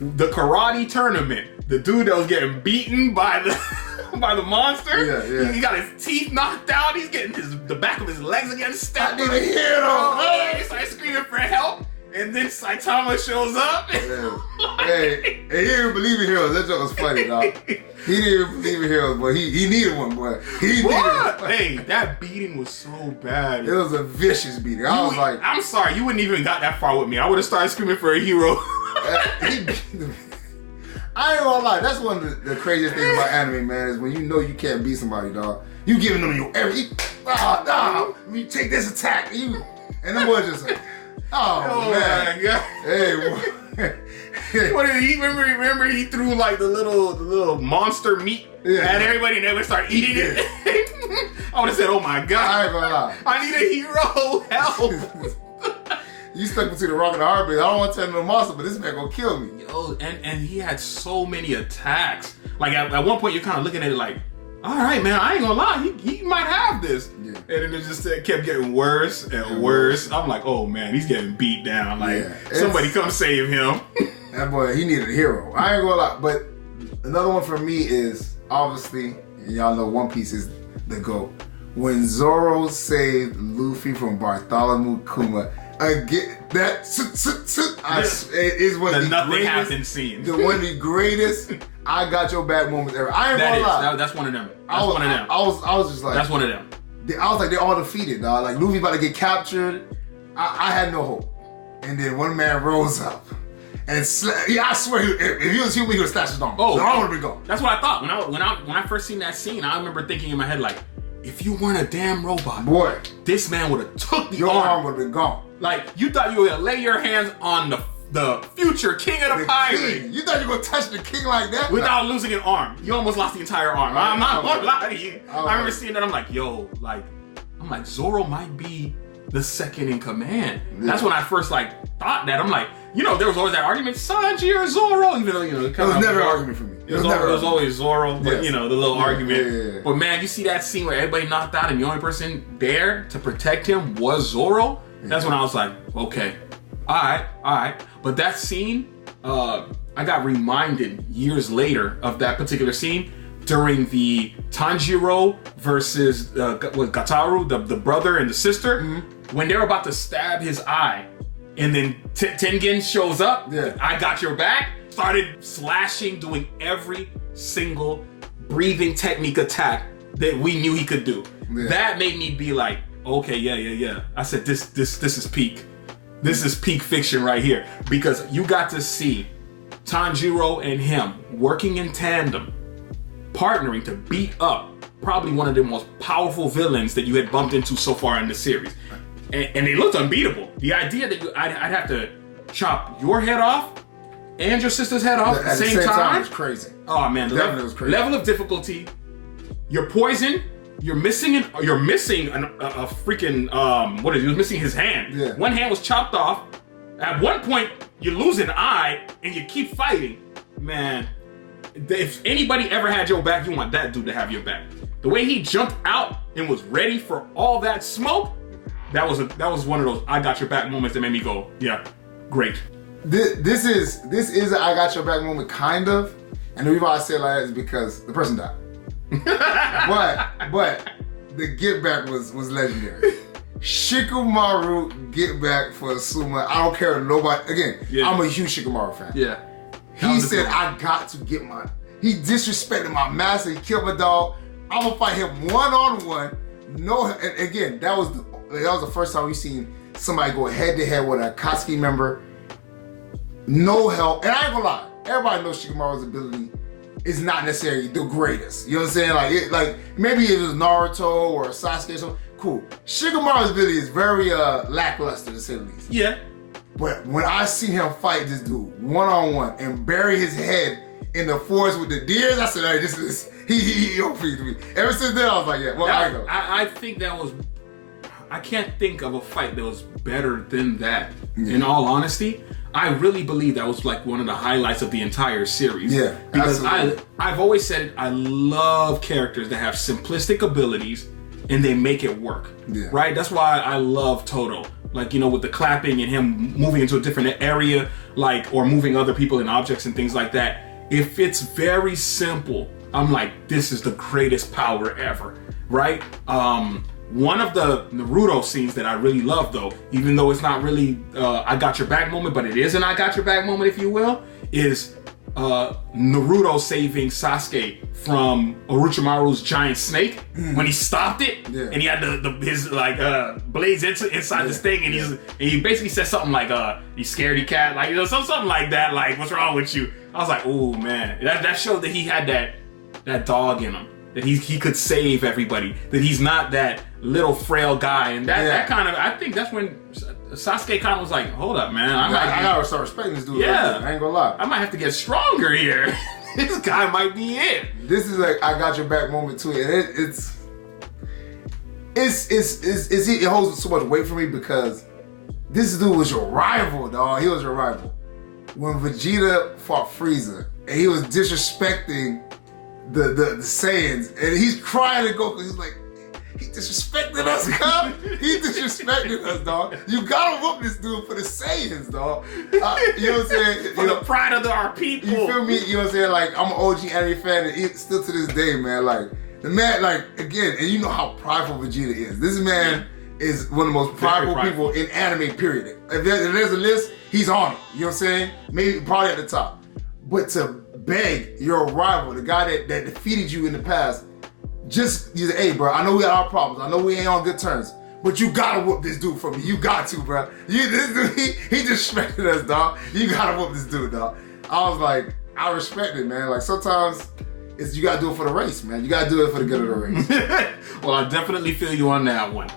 the karate tournament. The dude that was getting beaten by the monster. Yeah. He got his teeth knocked out. He's getting the back of his legs again stepped. I need a hero. He starts screaming for help. And then Saitama shows up. Hey, he didn't even believe in heroes. That joke was funny, dog. He didn't even believe in heroes, boy. He needed one, boy. Hey, that beating was so bad. It was a vicious beating. I was like, I'm sorry, you wouldn't even got that far with me. I would have started screaming for a hero. I ain't gonna lie. That's one of the craziest things about anime, man, is when you know you can't beat somebody, dog. You giving them your you take this attack, and them boys just like, oh man. My God. Hey, what did he remember he threw like the little monster meat at everybody and they would start eating it. I would have said, oh my God. I ain't gonna lie. I need a hero. Help. You stuck between the rock and the hard place. I don't want to turn into a monster, but this man gonna kill me. Yo, and he had so many attacks. Like at one point you're kind of looking at it like, all right, man, I ain't gonna lie, he might have this. Yeah. And then it just kept getting worse and worse. I'm like, oh man, he's getting beat down. Like, somebody come save him. That boy, he needed a hero. I ain't gonna lie. But another one for me is, obviously, y'all know One Piece is the GOAT. When Zoro saved Luffy from Bartholomew Kuma, again, that is one of the nothing greatest. happened scene. One of the greatest I got your back moments ever. I ain't gonna lie. That's one of them. I was just like, that's one of them. I was like, they're all defeated, dog. Like, Luffy about to get captured. I had no hope. And then one man rose up. And I swear, if he was human, he would have slashed his arm. Oh, the arm would have been gone. That's what I thought. When I first seen that scene, I remember thinking in my head, like, if you weren't a damn robot, boy, this man would have took the your arm. arm would have been gone. Like, you thought you were gonna lay your hands on the future king of the pirates. You thought you were gonna touch the king like that? Without losing an arm. You almost lost the entire arm. I'm not gonna lie to you. I remember seeing that. I'm like, Zoro might be the second in command. Yeah. That's when I first thought that. I'm like, there was always that argument, Sanji or Zoro, even though it was never an argument for me. It was always Zoro, but the little argument. Yeah. But man, you see that scene where everybody knocked out and the only person there to protect him was Zoro. Yeah. That's when I was like, okay, all right. But that scene, I got reminded years later of that particular scene during the Tanjiro versus Gataru, the brother and the sister, when they were about to stab his eye. And then Tengen shows up. Yeah. I got your back. Started slashing, doing every single breathing technique attack that we knew he could do. Yeah. That made me be like, okay, yeah. I said, this is peak. This is peak fiction right here. Because you got to see Tanjiro and him working in tandem, partnering to beat up probably one of the most powerful villains that you had bumped into so far in the series. And they looked unbeatable. The idea that I'd have to chop your head off and your sister's head off at the same time was crazy. Oh man, the level of difficulty. You're poisoned. You're missing a freaking what is it? He was missing his hand. Yeah. One hand was chopped off. At one point, you lose an eye and you keep fighting. Man, if anybody ever had your back, you want that dude to have your back. The way he jumped out and was ready for all that smoke, that was one of those I got your back moments that made me go, yeah, great. This is an I got your back moment, kind of. And the reason why I say it like that is because the person died. but the get back was legendary. Shikamaru get back for Asuma. I don't care nobody. Again, yeah. I'm a huge Shikamaru fan. Yeah. He said, I got to get mine. He disrespected my master. He killed my dog. I'm gonna fight him one-on-one. No, and again, that was the first time we seen somebody go head-to-head with a Akatsuki member. No help. And I ain't gonna lie. Everybody knows Shikamaru's ability is not necessarily the greatest. You know what I'm saying? Like maybe it was Naruto or Sasuke or something. Cool. Shikamaru's ability is very lackluster, to say the least. Yeah. But when I see him fight this dude one-on-one and bury his head in the forest with the deers, I said, hey, this is he OP to me. Ever since then, I was like, yeah, well, I go. I think that was. I can't think of a fight that was better than that. Yeah. In all honesty, I really believe that was like one of the highlights of the entire series. Yeah, because absolutely. I've always said it. I love characters that have simplistic abilities and they make it work. Yeah. Right. That's why I love Toto. Like, you know, with the clapping and him moving into a different area, like, or moving other people and objects and things like that. If it's very simple, I'm like, this is the greatest power ever, right? One of the Naruto scenes that I really love, though, even though it's not really I got your back moment, but it is an I got your back moment, if you will, is Naruto saving Sasuke from Orochimaru's giant snake when he stopped it, and he had his blades inside this thing, and he basically said something like you scaredy cat, like, you know, something like that, like, what's wrong with you? I was like, oh man, that showed that he had that dog in him, that he could save everybody, that he's not that little frail guy, and that kind of, I think that's when Sasuke kind of was like, hold up, man, I gotta start respecting this dude. Yeah, I ain't gonna lie, I might have to get stronger here. This guy might be it. This is like I got your back moment too, and it holds so much weight for me because this dude was your rival, dog. He was your rival. When Vegeta fought Frieza and he was disrespecting the Saiyans, and he's crying to Goku. He's like, he disrespected us, huh? He disrespected us, dog. You gotta whoop this dude for the Saiyans, dog. You know what I'm saying? For the pride of our people. You feel me? You know what I'm saying? Like, I'm an OG anime fan, and still to this day, man. Like, the man, like, again, and you know how prideful Vegeta is. This man is one of the most prideful people in anime, period. If there's a list, he's on it. You know what I'm saying? Maybe, probably at the top. But to beg your rival, the guy that defeated you in the past, you say, hey, bro, I know we got our problems. I know we ain't on good terms, but you gotta whoop this dude for me. You got to, bro. This dude, he disrespected us, dog. You gotta whoop this dude, dog. I was like, I respect it, man. Like, sometimes you gotta do it for the race, man. You gotta do it for the good of the race. Well, I definitely feel you on that one.